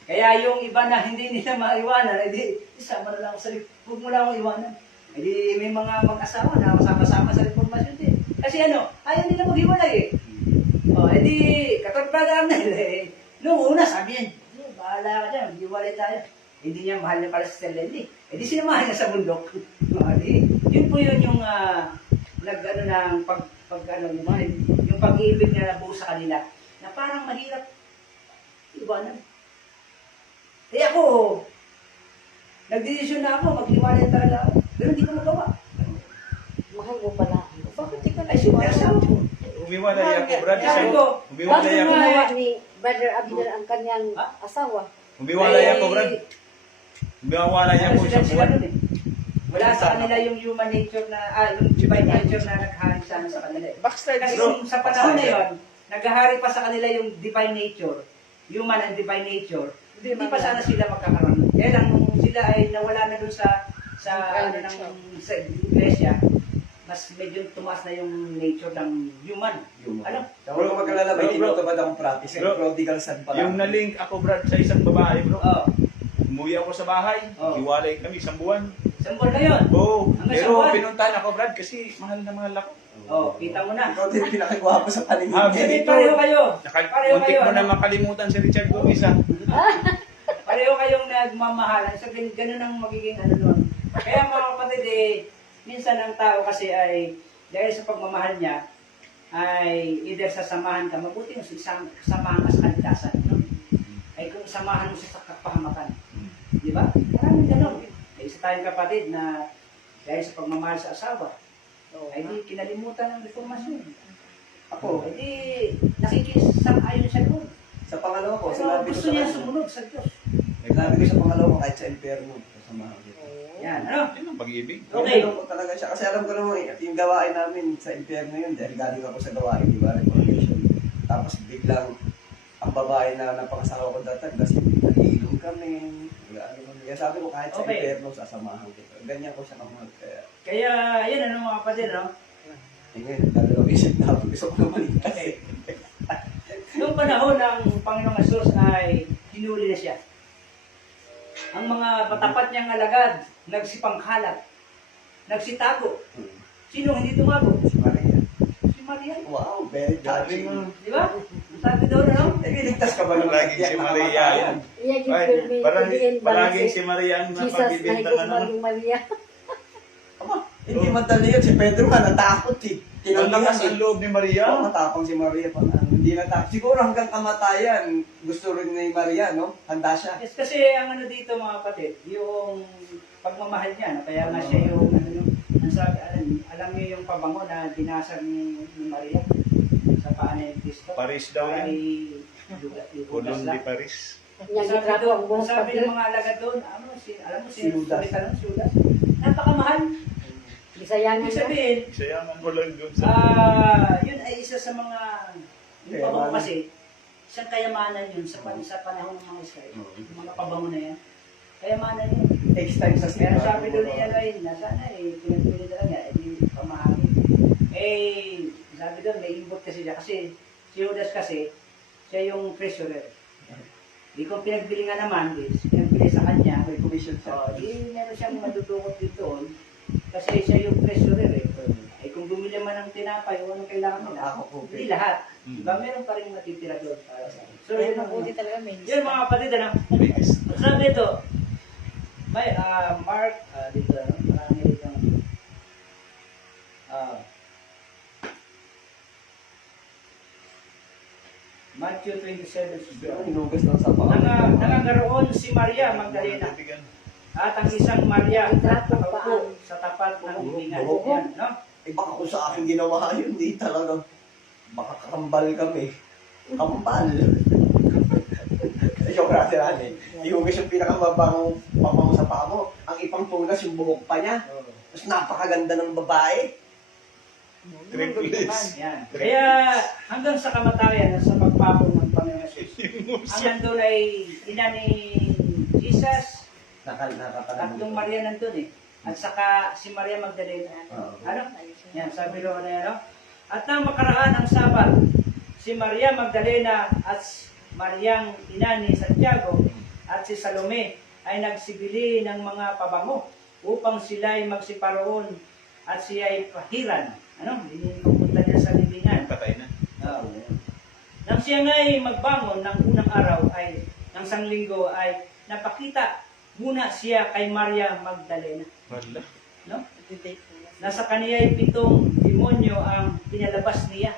Kaya yung iba na hindi nila maiwanan, ay di, isama na lang ako sa huwag mo lang akong iwanan. Ay di may mga mag-asawa na kasama-sama sa reformasyon din. Kasi ano, ayaw nila maghiwalay eh. O, ay di, katulad Brother Arnel eh. Noong una sabi niya, bahala ka dyan, maghiwalay tayo. Hindi niya mahal niya pala si Selene. Eh di sinamahan niya sa bundok. O, di, yun po yun yung nag-ano ng yung pag-ibig na nabuo sa kanila na parang mahirap iwanan. Kaya ako, nagdesisyon na ako, maghiwalay talaga ako. Pero hindi ko magawa. Mahal mo pala. Bakit di ka Ay, siyempre, asawa ko. Umiwalay ako, Brad. Sabi ko, Umiwalay Bakit ako. ginawa ni Brother Abner ang kanyang asawa? Umiwalay ako, Brad. Umiwalay ako sa sila buwan. nun eh. Wala sa kanila yung human nature na, yung divine nature na naghahari sana sa kanila eh. backslide Kasi bro. kung sa panahon na yon, naghahari pa sa kanila yung divine nature, human and divine nature, hindi pa sana sila magkakaroon. Kaya lang, nung sila ay nawala na dun sa iglesia, mas medyo tumaas na yung nature ng human. Ano? Huwag kang mag-alala, may tinutupad akong practice. Bro, Yung prodigal son pala. Yung na-link ako, Brad, sa isang babae, bro. Oh. Umuwi ako ako sa bahay. Oh. Hiwalay kami, 1 buwan. Isang buwan na yun. Oo. Hanggang Pero isang buwan? pinuntahan ako, Brad, kasi mahal na mahal ako. Oh, kita mo na. Ikaw din pinakagwapo sa paligid. Ah, Sabi, pareho kayo. Pareho Muntik kayo. mo na ano? makalimutan si Richard Gomez, ha? Pareho kayong nagmamahalan. So, ganun ang magiging ano nun. Kaya mga kapatid, minsan ang tao kasi ay, dahil sa pagmamahal niya, ay either sasamahan ka, mabuti mo samahan ka sa kaligtasan. No? Ay kung samahan mo siya sa kapahamakan. Di ba? Maraming ganun. Isa tayong kapatid na dahil sa pagmamahal sa asawa, ay di kinalimutan ng reformasyon. Ako, Ay di nakikisang-ayon siya doon. sa pangalawa ko, Pero sinabi ko gusto sa niya kanya. sumunod sa Diyos. Sinabi ko sa pangalawa ko kahit sa impyerno. Kasamahan kita. Yan, ano? Yun ang pag-ibig. Okay. Ko talaga siya. Kasi alam ko naman, yung gawain namin sa impyerno yun, dahil galing ako sa gawain, di ba, reformation. Tapos biglang, ang babae na napangasawa ko dati, kasi nag-iilong kami, ano kami. Kaya sabi ko, kahit sa Okay. impyerno, sasamahan kita. Ganyan ko siya kamahal. Kaya, yan ano mga kapatid, no? Ngayon, dalawang isip na ako, gusto ko naman kasi. Noong panahon ng Panginoong Jesus ay hinuli na siya. Ang mga patapat niyang alagad, nagsipangkalat, nagsitago. Sino hindi tumago? Si Maria. Si Maria. Wow, very touching. Di ba? Sabi doon, ano? Niligtas ka ba naman? Palaging si Maria yan. Iya yung Ay, filmi. palaging si Maria ang Jesus na napagbibintang higop ano. maging Maria. Aba, hindi madali yun. Si Pedro nga natakot eh. Malakas ang Tinanggihan loob ni Maria. Oo, matapang si Maria pa. Hindi natakot. Siguro hanggang kamatayan, gusto rin ni Maria, no? Handa siya. Yes, kasi ang ano dito mga kapatid, yung pagmamahal niya, no? Kaya nga siya yung, ano yung, ang sabi, alam niyo yung pabango na dinasag ni Maria sa paa ni Cristo. Paris daw Ay, yan. Judas Colon de lang. Paris. Niya Sabi gitrapo doon, ang buhok sabi ng pati. mga alagad doon, alam mo Si si Judas. Judas. Napakamahal. Bisayangan Ibig niya. sabihin, Isayaman mo lang doon sa... yun ay isa sa mga, yung Kaya pabango man- kasi, isang kayamanan yun sa panahon ng mga Israel. Yung mga pabango na yan. Kayamanan yun. Takes time sa Kaya sabi doon niya ay, sana pinagpili na lang niya, di pamahalin. Sabi doon, may imbot kasi siya. Kasi si Judas kasi, siya yung treasurer. Di kung pinagbili nga naman, pinagbili sa kanya, May commission siya. di meron siyang madudukot dito doon. Kasi siya yung treasurer eh. Ay kung bumili man ng tinapay o anong kailangan nila, Nakakakopy. hindi lahat. Mm. Diba, meron pa rin matitira doon para sa akin. So, Kaya yun ang mabuti talaga may yun mga kapatid, ano? Biggest. Sabi ito, may Mark, dito, ano? Marami dito. Matthew 27, Pero hinugas lang sa paa. Nangagaroon si Maria Magdalena at ang isang Maria nakaupo sa tapat ng libingan. Yan, no? Eh baka kung sa akin ginawa yun, di talaga. Baka kakambal kami. Kambal. Joke natin natin. Hinugas yung pinakamabang papango sa paa mo. Ang ipangtunas yung buhok pa niya. Tapos napakaganda ng babae. Triplets. Yan. Kaya hanggang sa kamatayan at sa pagpapong ng Panginoon Jesus, ang nandun ay ina ni Jesus, tatlong Maria nandun eh. At saka si Maria Magdalena. Ano? Yan, sabi ko na yan, no? At nang makaraan ang Sabat, si Maria Magdalena at Mariang ina ni Santiago at si Salome ay nagsibili ng mga pabango upang sila'y magsiparoon at siya'y pahiran. Ano? Hindi pupunta niya sa libingan. Patay na. Nang siya nga'y magbangon ng unang araw ay, ng sanglinggo ay napakita muna siya kay Maria Magdalena. Wala. No? Nasa kaniya ay 7 demonyo ang pinalabas niya.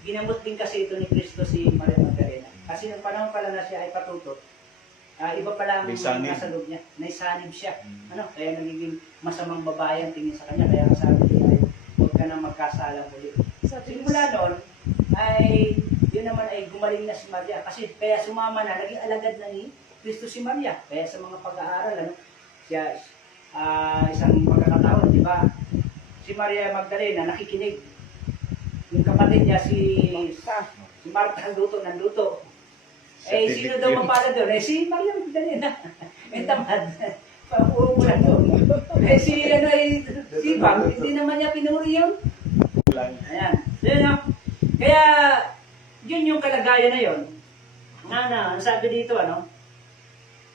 Ginamot din kasi ito ni Kristo si Maria Magdalena. Kasi nung panahon pala na siya ay patutot, iba pala ang May sanib. nasa loob niya. Naisanib siya. Ano? Kaya nagiging masamang babae ang tingin sa kanya. Kaya sabi niya ay huwag ka nang magkasalang muli. Simula noon, ay yun naman ay gumaling na si Maria. Kasi kaya sumama na, naging alagad na ni Kristo si Maria. Kaya sa mga pag-aaral, ano, siya, isang pagkakataon, di ba? Si Maria Magdalena nakikinig. Yung kapatid niya, si Marta, nanduto. Eh, sino daw mapala doon? Eh, si Maria Magdalena. Eh, tamad. Papuho mo lang doon. Eh, si Bang, hindi naman niya pinuri yun. Ayan. So, yun, no? Kaya, yun yung kalagayan na yun. Ang sabi dito, ano?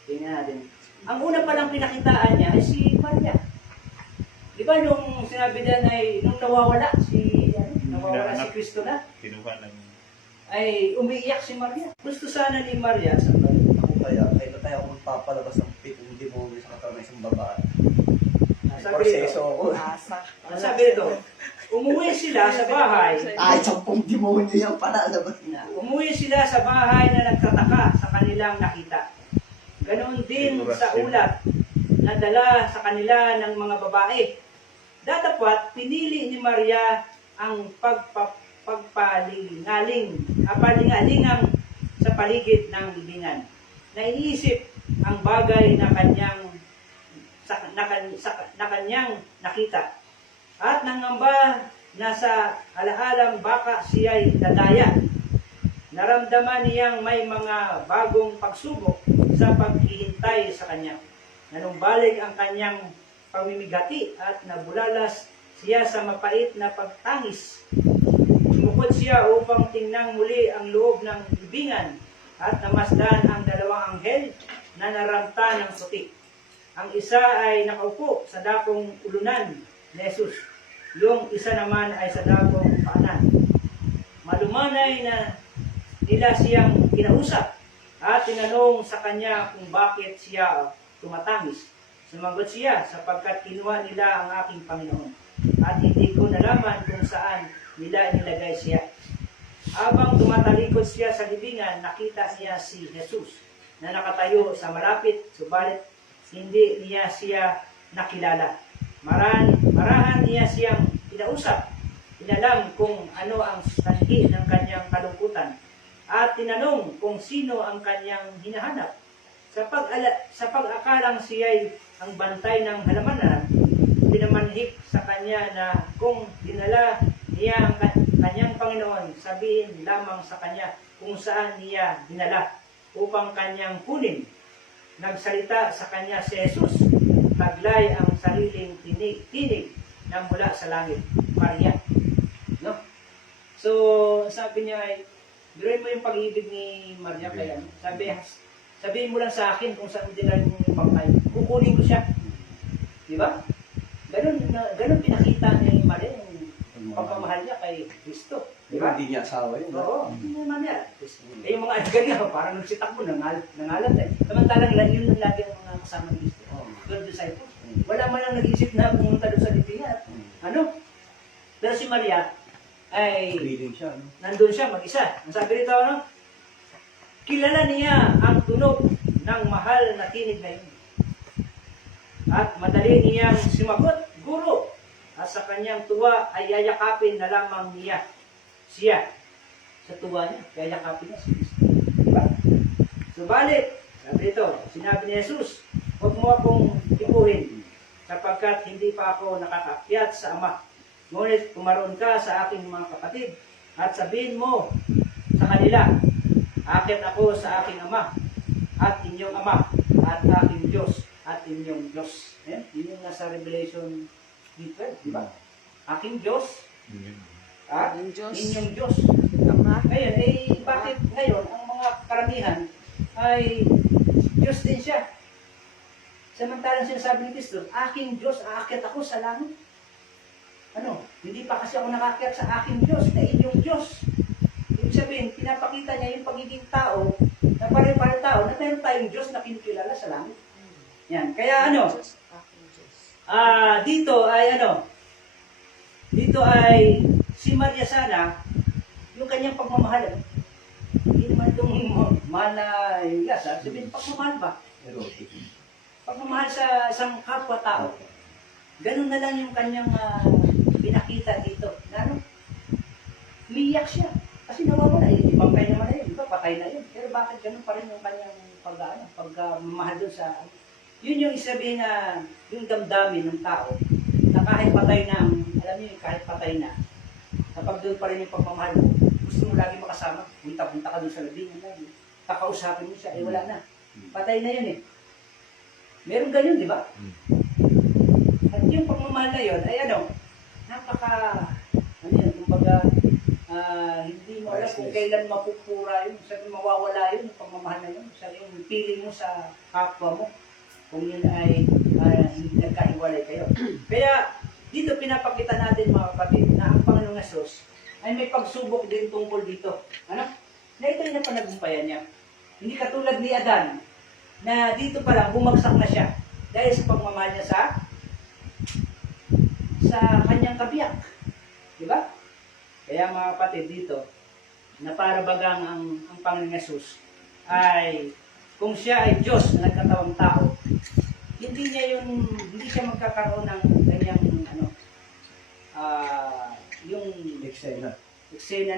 Tingnan natin. Ang una palang pinakitaan niya ay si Maria. Di ba nung sinabi din ay nung nawawala si Kristo na, Kinuha ng... ay umiiyak si Maria. Gusto sana ni Maria sa Ako kaya, kahit na tayo akong magpapalabas ng pitong demonyo sa katawan ng isang babae. sabi Proseso nito, ako. Asa. sabi nito, umuwi sila sa bahay. Ay, 10 demonyo yung palalabas na. Umuwi sila sa bahay na nagtataka sa kanilang nakita. Ganoon din sa ulat na dala sa kanila ng mga babae. Datapwat, pinili ni Maria ang palingalingang sa paligid ng libingan. Na iniisip ang bagay na kanyang nakita. At nangamba na sa alaalang baka siya'y dadaya. Naramdaman niyang may mga bagong pagsubok sa paghihintay sa kanya. Nanumbalik ang kanyang pamimigati at nabulalas siya sa mapait na pagtangis. Sumukod siya upang tingnan muli ang loob ng libingan at namasdan ang dalawang anghel na naramta ng puti. Ang isa ay nakaupo sa dakong ulunan ni Jesus. Yung isa naman ay sa dakong paanan. Malumanay na nila siyang kinausap at tinanong sa kanya kung bakit siya tumatangis. Sumagot siya, sapagkat kinuha nila ang aking Panginoon at hindi ko nalaman kung saan nila nilagay siya. Habang tumatalikod siya sa libingan, nakita niya si Jesus na nakatayo sa malapit, subalit hindi niya siya nakilala. Marahan niya siyang kinausap, inalam kung ano ang sanhi ng kanyang kalungkutan, at tinanong kung sino ang kanyang hinahanap. Sa pag-akalang siya'y ang bantay ng halamanan, pinamanhik sa kanya na kung dinala niya ang kanyang Panginoon, sabihin lamang sa kanya kung saan niya dinala upang kanyang kunin. Nagsalita sa kanya si Jesus, taglay ang sariling tinig na mula sa langit, Maria. No? So, sabi niya ay, biruin mo yung pag-ibig ni Maria kaya. Sabihin mo lang sa akin kung saan dinala yung pangkay. Kukunin ko siya. Di ba? Ganun pinakita ni Maria yung pagmamahal niya kay Kristo. Di ba? Hindi niya asawa yun. Oo, hindi naman yan. Eh, yung mga adgan niya, parang nagsitak mo, nangalat eh. Samantalang yun lang lagi ang mga kasama ni Kristo. 12 disciples. Wala man lang nag-isip na pumunta doon sa libingan. Ano? Pero si Maria ay Feeling siya, no? nandun siya mag-isa. Ang sabi rito, ano? Kilala niya ang tunog ng mahal na tinig na yun. At madali niyang sumagot, Guro. At sa kanyang tuwa ay yayakapin na lamang niya siya. Sa tuwa niya, yayakapin niya si Kristo. Diba? Subalit, sabi ito, sinabi ni Jesus, huwag mo akong ipuhin, sapagkat hindi pa ako nakakakyat sa Ama. Ngunit kumaroon ka sa aking mga kapatid, at sabihin mo sa kanila, akit ako sa aking Ama, at inyong Ama, at aking Diyos, at inyong Diyos. Yan, yun yung nasa Revelation 12, di ba? Aking Diyos, at Inyong Diyos. inyong Diyos. Ama. Ngayon, bakit ngayon ang mga karamihan ay Diyos din siya? Samantalang sinasabi ni Kristo, aking Diyos, aakyat ako sa langit. Ano? Hindi pa kasi ako nakakyat sa aking Diyos, na inyong Diyos. Ibig sabihin, pinapakita niya yung pagiging tao, na pare-pare tao, na mayroon tayong Diyos na kinikilala sa langit. Yan. Kaya ano, Diyos, aking Diyos. dito ay si Maria sana, yung kanyang pagmamahal, hindi naman itong mahal na hilas, sabihin, pagmamahal ba? Erotic. Pagmamahal sa isang kapwa-tao, ganun na lang yung kanyang pinakita dito. Ano? Umiiyak siya. Kasi nawawala. Ibangkay naman na yun. Diba? Patay na yun. Pero bakit ganun pa rin yung kanyang pagmamahal doon sa... Yun yung isabihin na yung damdamin ng tao na kahit patay na, alam niyo kahit patay na, kapag doon pa rin yung pagmamahal mo, gusto mo lagi makasama, punta-punta ka doon sa labing, kakausapin mo siya, wala na. Patay na yun eh. Meron ganyan, di ba? At yung pagmamahal na yun, ay kumbaga, hindi mo alam kung kailan mapupura yun, sabi mawawala yun, yung pagmamahal na yun, sabi yung pili mo sa kapwa mo. kung yun ay hindi nagkahiwalay kayo. Kaya dito pinapakita natin mga kapatid na ang Panginoong Hesus ay may pagsubok din tungkol dito. Ano? Na ito yung napanagumpayan niya. Hindi katulad ni Adan na dito pa lang bumagsak na siya dahil sa pagmamahal niya sa kanyang kabiyak. Diba? Kaya mga kapatid dito, na para bagang ang Panginoong Hesus ay kung siya ay Diyos na nagkatawang tao, hindi siya magkakaroon ng ganyang yung eksena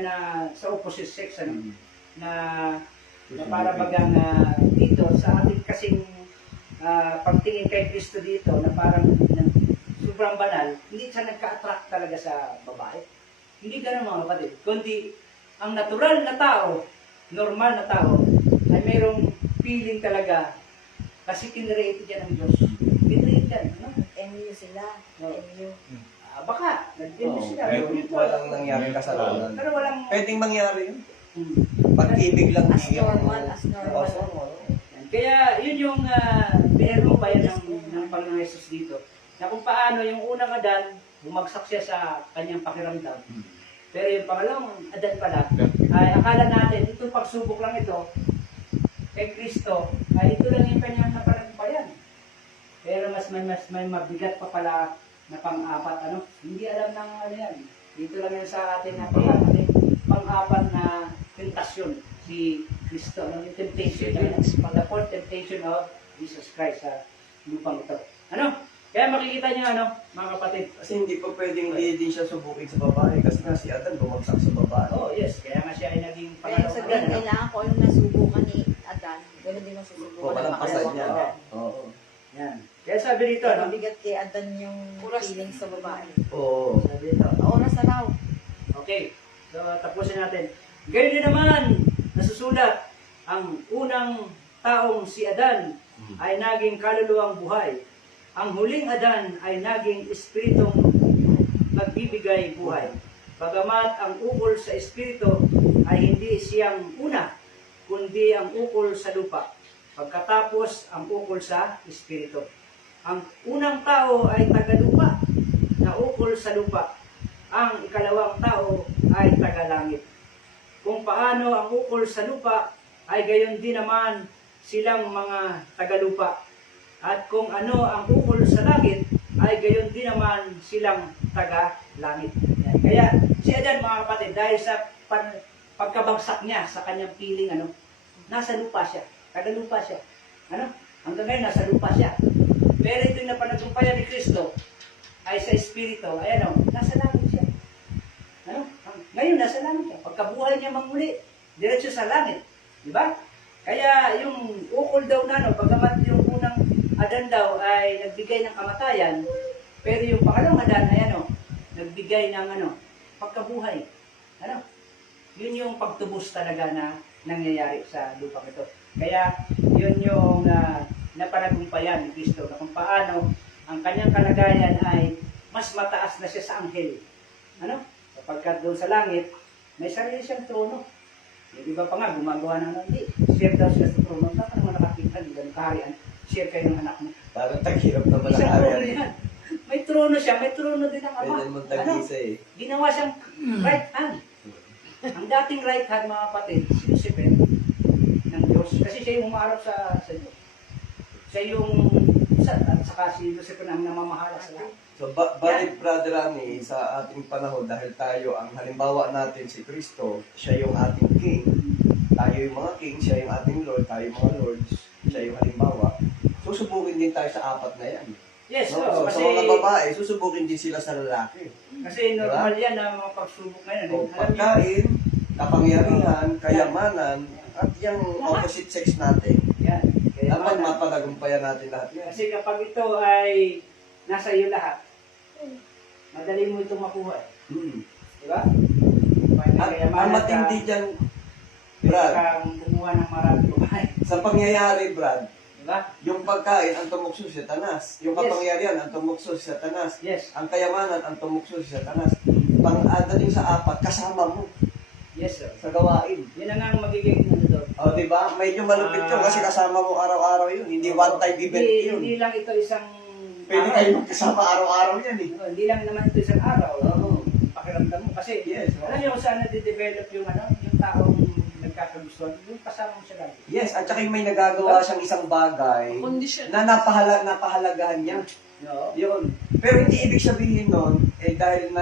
na sa opposite sex na para bagang dito sa ating kasing pagtingin kay Kristo dito na parang sobrang banal, hindi siya nagka-attract talaga sa babae. Hindi gano'n mga kapatid. Kundi ang natural na tao, normal na tao, ay mayroong feeling talaga kasi kinreate yan ng Diyos. Kinreate yan. No? MU sila. MU. Baka, nag-demo sila. Walang nangyari kasalanan. Pero walang... Pwedeng mangyari yun. Hmm. Pag-ibig lang As bigyan mo. normal, as normal. Kaya yun yung binero pa yan ng Panginoong Hesus dito. Na kung paano yung unang Adan, bumagsak siya sa kanyang pakiramdam. Pero yung pangalawang Adan pala, ay akala natin, itong pagsubok lang ito, kay Kristo, ay ito lang yung kanyang napanagumpayan. Pero mas may mabigat pa pala na pang-apat, Hindi alam ng yan. Dito lang yan sa atin na pang-apat na tentasyon, si Kristo, yung temptation niya, the fourth temptation of Jesus Christ sa lupang ito. Kaya makikita niyo, mga kapatid. Kasi hindi pa pwedeng hindi din siya subukin sa babae. Kasi nga si Adan bumagsak sa babae. Oh, yes. Kaya nga siya ay naging Kaya pangalawang sabihin, Adan. kailangan ko anong nasubukan ni Adan. Ganun din ang susubukan ng Walang pasad pangalawang niya. Adan. Oo. Yan. Kaya sabi dito, Kaya mabigat kay Adan yung Oras. feelings sa babae. Oo. Sabi dito. Oras na raw. Okay. So, tapusin natin. Gayun din naman, nasusulat, ang unang taong si Adan ay naging kaluluwang buhay. Ang huling Adan ay naging espiritong nagbibigay buhay. Bagamat ang ukol sa espiritu ay hindi siyang una, kundi ang ukol sa lupa. Pagkatapos ang ukol sa espiritu. Ang unang tao ay tagalupa, na ukol sa lupa. Ang ikalawang tao ay tagalangit. Kung paano ang ukol sa lupa ay gayon din naman silang mga tagalupa. At kung ano ang ukol sa langit ay gayon din naman silang taga-langit. Yan. Kaya si Adan, mga kapatid, dahil sa pagkabagsak niya sa kanyang piling, nasa lupa siya. Taga-lupa siya. Hanggang ngayon, nasa lupa siya. Pero ito yung napanagumpayan ni Kristo ay sa Espiritu, ay nasa langit siya. Ngayon, nasa langit siya. Pagkabuhay niya manguli, diretso sa langit. Di ba? Kaya yung ukol daw na, bagamat yung unang Adan daw ay nagbigay ng kamatayan, pero yung pangalawang Adan ay nagbigay ng pagkabuhay. Yun yung pagtubos talaga na nangyayari sa lupang ito. Kaya yun yung napanagumpayan ni Kristo na kung paano ang kanyang kalagayan ay mas mataas na siya sa anghel. Sapagkat doon sa langit, may sarili siyang trono. Yung iba pa nga, gumagawa ng hindi. Share daw siya sa trono. Saan ka naman nakakita? Hindi ganun kaharian. Share kayo ng anak mo. Parang taghirap na Isang trono malakari. yan. May trono siya, may trono din ang ama. Pwede mong tag-isa eh. Ginawa siyang right hand. Ang dating right hand, mga kapatid, si Lucifer ng Diyos. Kasi siya yung umaarap sa Diyos. Siya yung, at saka si Lucifer ang namamahala sa lahat. So, balik Brother Rani, sa ating panahon, dahil tayo, ang halimbawa natin si Kristo, siya yung ating King, tayo yung mga King, siya yung ating Lord, tayo yung mga Lords, siya yung halimbawa, susubukin din tayo sa apat na yan. Yes, No? oo, So, kasi, sa mga babae, susubukin din sila sa lalaki. kasi normal yan na mga pagsubok ngayon. O, Alam niyo, pagkain, kapangyarihan, kayamanan, at yung opposite sex natin, yan. Kaya dapat naman, mapanagumpayan natin lahat yan. kasi kapag ito ay nasa iyo lahat, madali mo itong makuha. Di ba? Ang matindi dyan, Brad, kang kumuha ng maraming babae. sa pangyayari, Brad, Di ba? yung pagkain ang tumukso sa Satanas. Yung Yes. kapangyarihan ang tumukso sa Satanas. Yes. Ang kayamanan ang tumukso sa Satanas. Pang-adating sa apat, kasama mo Yes, sir. sa gawain. Yan ang magiging doon. O, di ba? Medyo malupit yun kasi kasama mo araw-araw yun. Hindi one-time event yun. Hindi lang ito isang Pwede araw. kayo magkasama araw-araw yan eh. Hindi lang naman ito isang araw. Oo. Pakiramdam mo. Kasi, Yes. alam niyo kung saan nade-develop yung yung taong nagkakagustuhan, yung kasama mo siya lagi. Yes, at saka yung may nagagawa siyang isang bagay Condition. na napahalagahan niya. No? Yun. Pero hindi ibig sabihin nun, dahil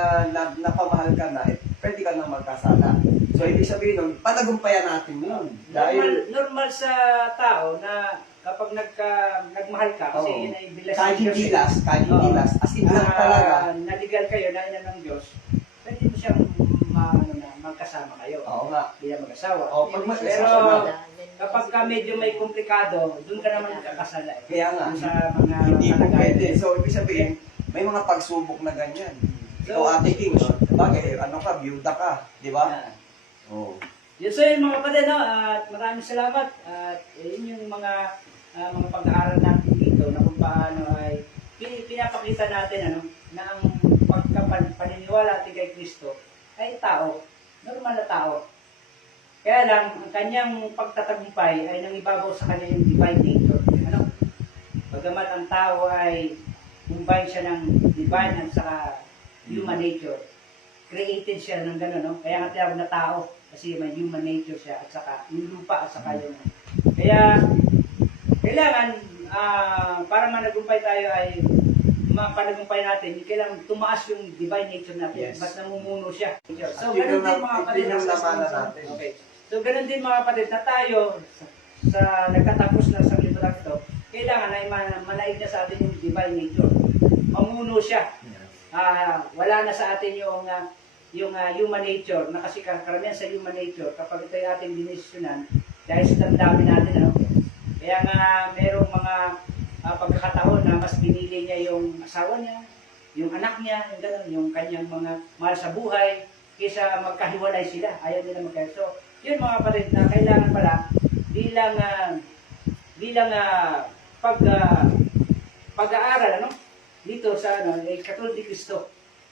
napamahal ka na, pwede ka na magkasala. So, ibig sabihin nun, panagumpayan natin yun. Normal sa tao na kapag nagmahal ka, kasi Oo. yun ay bilas Kahit ng Diyos. hindi last, as in lang talaga. Naligal kayo na ina ng Diyos, pwede mo siyang magkasama kayo. Oo nga. Bilang mag-asawa. Oo, pag Pero mag-asawa. kapag ka medyo may komplikado, doon ka naman magkakasala eh. Kaya nga, Doon sa mga hindi po kalagayan. pwede. So, ibig sabihin, may mga pagsubok na ganyan. Ikaw, Ate King, bagay, ano ka, byuda ka, di ba? Yan. Oo. Yun, so yun mga kapatid, no? At maraming salamat. At yun yung mga pag-aaral natin dito na kung paano ay pinapakita natin ano, na ang paniniwala natin kay Kristo ay tao, normal na tao. Kaya lang, ang kanyang pagtatagumpay ay nangibabaw sa kanya yung divine nature. Ano? Bagamat ang tao ay combine siya ng divine at saka human nature. Created siya ng gano'n, no? Kaya nga tinawag na tao kasi may human nature siya at saka yung lupa at saka yung... Kaya, kailangan, para managumpay tayo ay mapanagumpay natin, kailangan tumaas yung divine nature natin. Yes. Mas namumuno siya. So, Yun ganun yung din mga kapatid. yun yung labanan natin. Okay. So, ganun din mga kapatid na tayo sa nagkatapos na sa librang ito, kailangan ay malaig na sa atin yung divine nature. Mamuno siya. Wala na sa atin yung human nature, na kasi karamihan sa human nature, kapag ito yung ating dinisyonan, dahil sa damdamin natin, ano? Kaya nga, merong mga pagkakataon na mas pinili niya yung asawa niya, yung anak niya, yung gano'n, yung kanyang mga mahal sa buhay, kaysa magkahiwalay sila, ayaw nila magkahiwalay. So, yun mga kapatid, na kailangan pala, bilang pag-aaral, ano? Dito sa katulad ni Kristo,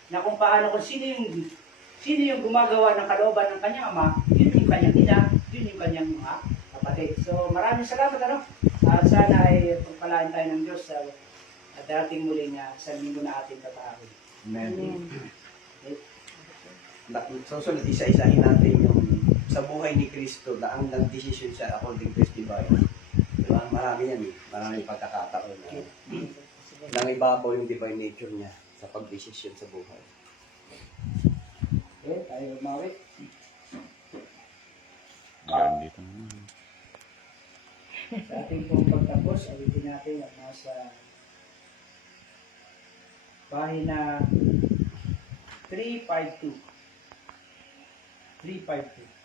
na kung paano, kung sino yung gumagawa ng kalooban ng kanyang ama, yun yung kanyang ina, yun yung kanyang mga kapatid. So maraming salamat, ano? At sana ay pagpalain tayo ng Diyos at dating muling sa linggo na ating tatawin. Amen. Susunod, isa-isahin natin yung sa buhay ni Kristo na ang nag-decision siya according to his divine. Diba? Marami yan eh. Maraming pagkakataon na nangibabaw yung divine nature niya sa pag-decision sa buhay. Okay, tayo umawit. Dito naman. Sa ating pong pagtapos, awitin natin ang nasa pahina 352. 352.